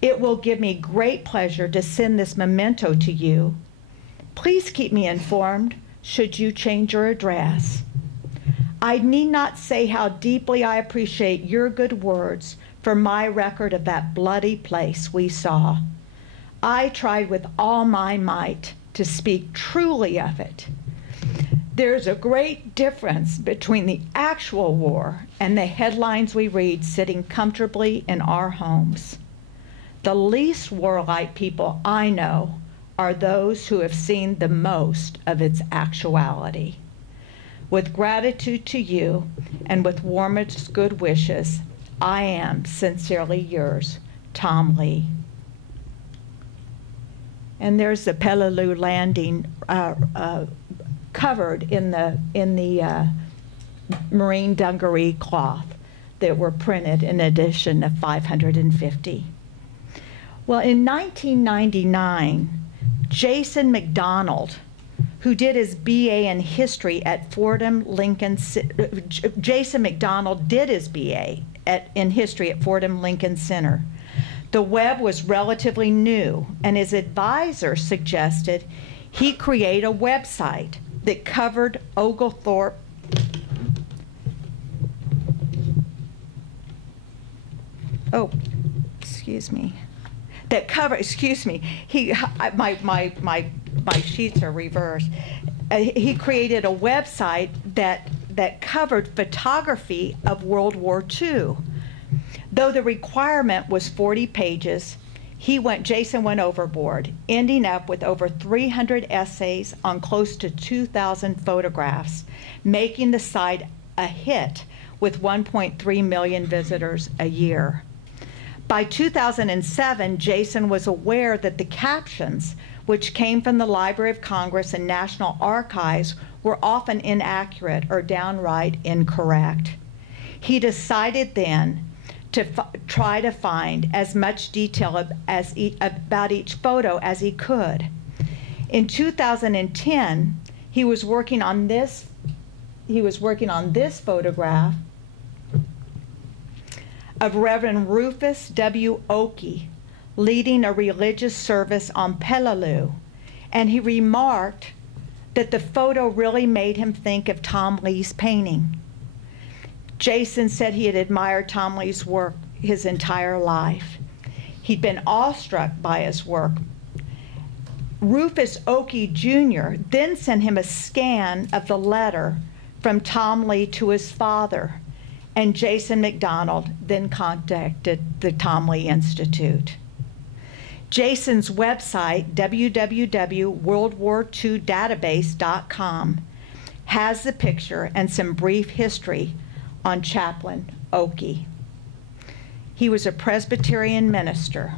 It will give me great pleasure to send this memento to you. Please keep me informed should you change your address. I need not say how deeply I appreciate your good words for my record of that bloody place we saw. I tried with all my might to speak truly of it. There's a great difference between the actual war and the headlines we read sitting comfortably in our homes. The least warlike people I know are those who have seen the most of its actuality. With gratitude to you and with warmest good wishes, I am sincerely yours, Tom Lea. And there's the Peleliu Landing covered in the Marine dungaree cloth that were printed in addition of 550. Well, in 1999, Jason McDonald, who did his BA in history at Fordham Lincoln, Jason McDonald did his BA in history at Fordham Lincoln Center. The web was relatively new, and his advisor suggested he create a website that covered Oglethorpe my sheets are reversed. He created a website that covered photography of World War II. Though the requirement was 40 pages, Jason went overboard, ending up with over 300 essays on close to 2,000 photographs, making the site a hit with 1.3 million visitors a year. By 2007, Jason was aware that the captions, which came from the Library of Congress and National Archives, were often inaccurate or downright incorrect. He decided then to try to find as much detail about each photo as he could. In 2010, he was working on this photograph of Reverend Rufus W. Oakey leading a religious service on Peleliu, and he remarked that the photo really made him think of Tom Lea's painting. Jason said he had admired Tom Lea's work his entire life. He'd been awestruck by his work. Rufus Oakey Jr. then sent him a scan of the letter from Tom Lea to his father, and Jason McDonald then contacted the Tom Lea Institute. Jason's website, www.worldwar2database.com, has the picture and some brief history on Chaplain Oakey. He was a Presbyterian minister.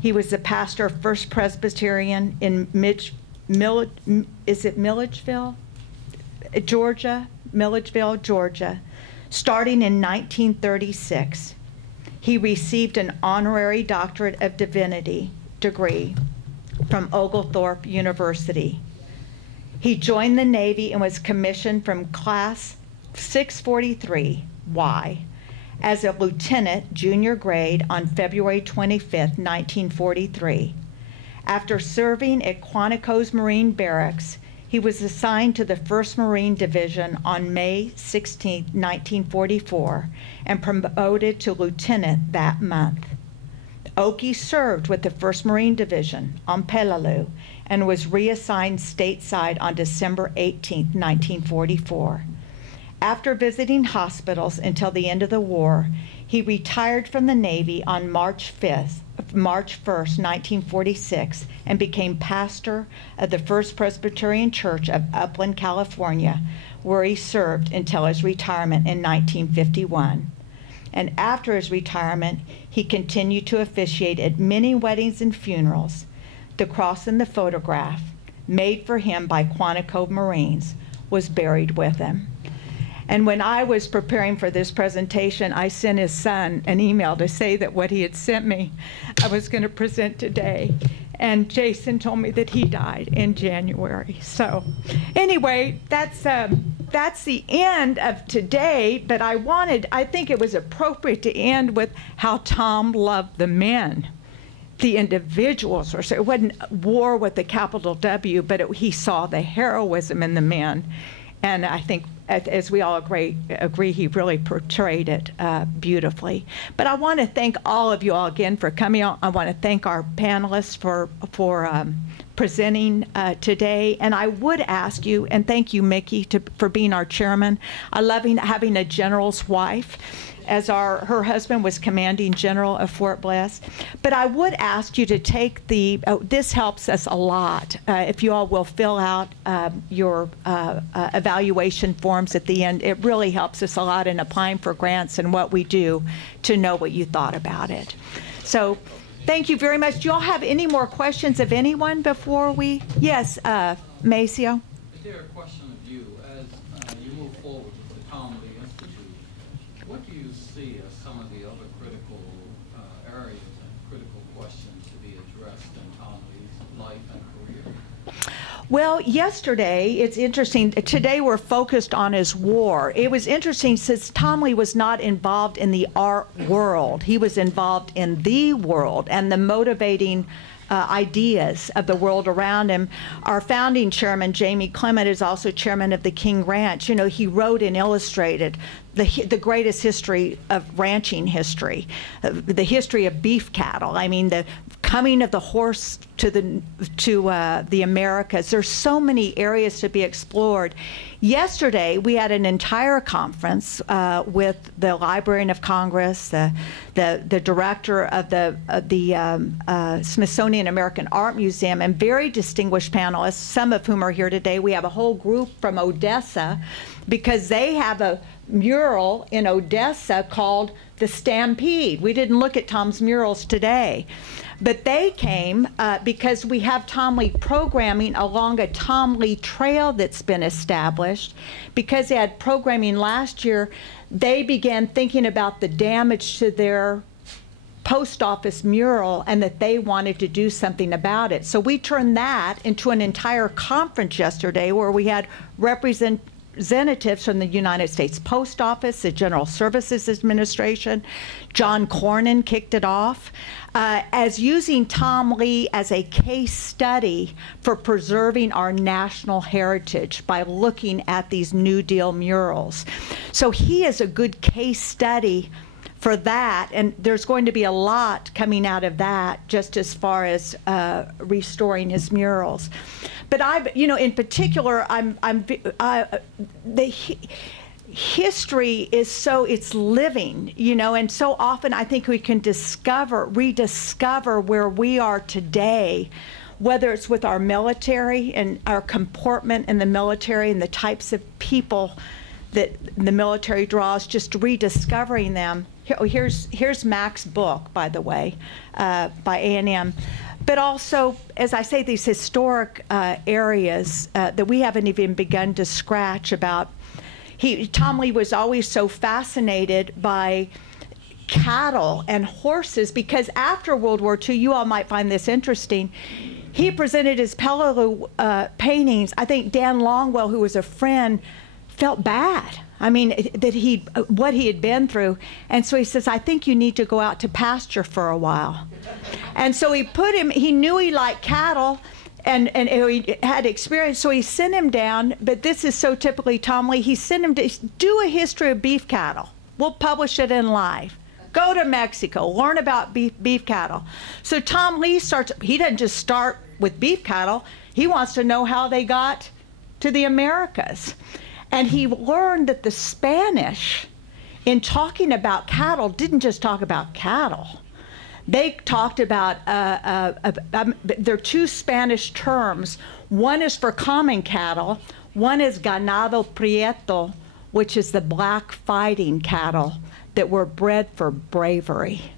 He was the pastor of First Presbyterian in Milledgeville, Georgia, starting in 1936. He received an honorary doctorate of divinity degree from Oglethorpe University. He joined the Navy and was commissioned from Class 643Y as a lieutenant, junior grade, on February 25, 1943. After serving at Quantico's Marine Barracks, he was assigned to the 1st Marine Division on May 16, 1944, and promoted to lieutenant that month. Oakey served with the 1st Marine Division on Peleliu and was reassigned stateside on December 18, 1944. After visiting hospitals until the end of the war, he retired from the Navy on March 1st, 1946, and became pastor of the First Presbyterian Church of Upland, California, where he served until his retirement in 1951. And after his retirement, he continued to officiate at many weddings and funerals. The cross in the photograph, made for him by Quantico Marines, was buried with him. And when I was preparing for this presentation, I sent his son an email to say that what he had sent me, I was going to present today. And Jason told me that he died in January. So anyway, that's the end of today, but I think it was appropriate to end with how Tom loved the men, the individuals. So it wasn't war with a capital W, but he saw the heroism in the men. And I think, as we all agree, he really portrayed it beautifully. But I want to thank all of you all again for coming on. I want to thank our panelists for presenting today. And I would ask you, and thank you, Mickey, for being our chairman. I love having a general's wife, as her husband was commanding general of Fort Bliss. But I would ask you to take this helps us a lot. If you all will fill out your evaluation forms at the end, it really helps us a lot in applying for grants and what we do to know what you thought about it. So thank you very much. Do you all have any more questions of anyone before we? Yes, Maceo. Adair, a question of you. As you move forward with the Tom Lea Institute, what do you see as some of the other critical areas and critical questions to be addressed in Tom Lea's life and career? Well, yesterday, it's interesting, today we're focused on his war. It was interesting since Tom Lea was not involved in the art world. He was involved in the world and the motivating ideas of the world around him. Our founding chairman, Jamie Clement, is also chairman of the King Ranch. You know, he wrote and illustrated the greatest history of ranching history, the history of beef cattle. I mean, the coming of the horse to the Americas. There's so many areas to be explored. Yesterday, we had an entire conference with the Librarian of Congress, the director of the Smithsonian American Art Museum, and very distinguished panelists, some of whom are here today. We have a whole group from Odessa because they have a mural in Odessa called The Stampede. We didn't look at Tom's murals today. But they came because we have Tom Lea programming along a Tom Lea trail that's been established. Because they had programming last year, they began thinking about the damage to their post office mural and that they wanted to do something about it. So we turned that into an entire conference yesterday where we had representatives from the United States Post Office, the General Services Administration. John Cornyn kicked it off as using Tom Lea as a case study for preserving our national heritage by looking at these New Deal murals. So he is a good case study for that, and there's going to be a lot coming out of that just as far as restoring his murals. But in particular, history is it's living, and so often I think we can rediscover where we are today, whether it's with our military and our comportment in the military and the types of people that the military draws, just rediscovering them. Here's Mac's book, by the way, by A&M. But also, as I say, these historic areas that we haven't even begun to scratch about. Tom Lea was always so fascinated by cattle and horses because after World War II, you all might find this interesting, he presented his Peleliu paintings. I think Dan Longwell, who was a friend, felt bad. I mean, that what he had been through. And so he says, I think you need to go out to pasture for a while. And so he knew he liked cattle and he had experience, so he sent him down, but this is so typically Tom Lea, he sent him to do a history of beef cattle. We'll publish it in Life. Go to Mexico, learn about beef cattle. So Tom Lea he doesn't just start with beef cattle, he wants to know how they got to the Americas. And he learned that the Spanish, in talking about cattle, didn't just talk about cattle. They talked about, there are two Spanish terms. One is for common cattle. One is ganado prieto, which is the black fighting cattle that were bred for bravery.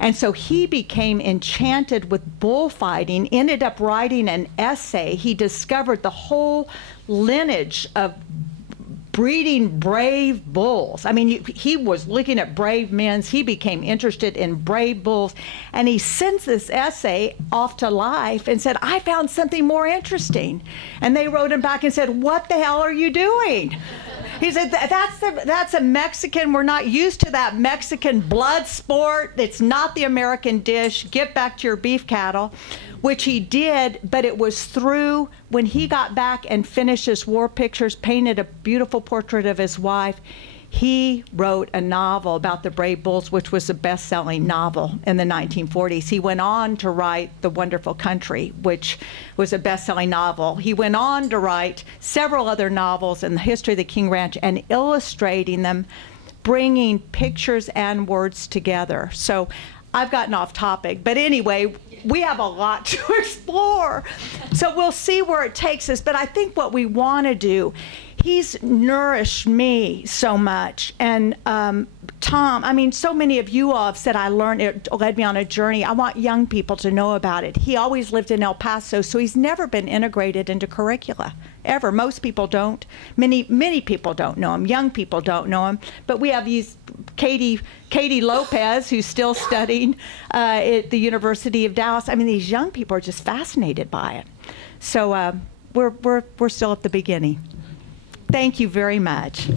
And so he became enchanted with bullfighting, ended up writing an essay. He discovered the whole lineage of breeding brave bulls. I mean, he was looking at brave men. He became interested in brave bulls. And he sends this essay off to Life and said, I found something more interesting. And they wrote him back and said, what the hell are you doing? He said, that's a Mexican. We're not used to that Mexican blood sport. It's not the American dish. Get back to your beef cattle, which he did, but it was through when he got back and finished his war pictures, painted a beautiful portrait of his wife. He wrote a novel about the brave bulls, which was a best-selling novel in the 1940s. He went on to write The Wonderful Country, which was a best-selling novel. He went on to write several other novels in the history of the King Ranch and illustrating them, bringing pictures and words together. So I've gotten off topic, but anyway, we have a lot to explore. So we'll see where it takes us, but I think what we want to do, he's nourished me so much. And Tom, I mean, so many of you all have said I learned, it led me on a journey. I want young people to know about it. He always lived in El Paso, so he's never been integrated into curricula, ever. Most people don't. Many people don't know him. Young people don't know him. But we have these Katie Lopez, who's still studying at the University of Dallas. I mean, these young people are just fascinated by it. So we're still at the beginning. Thank you very much.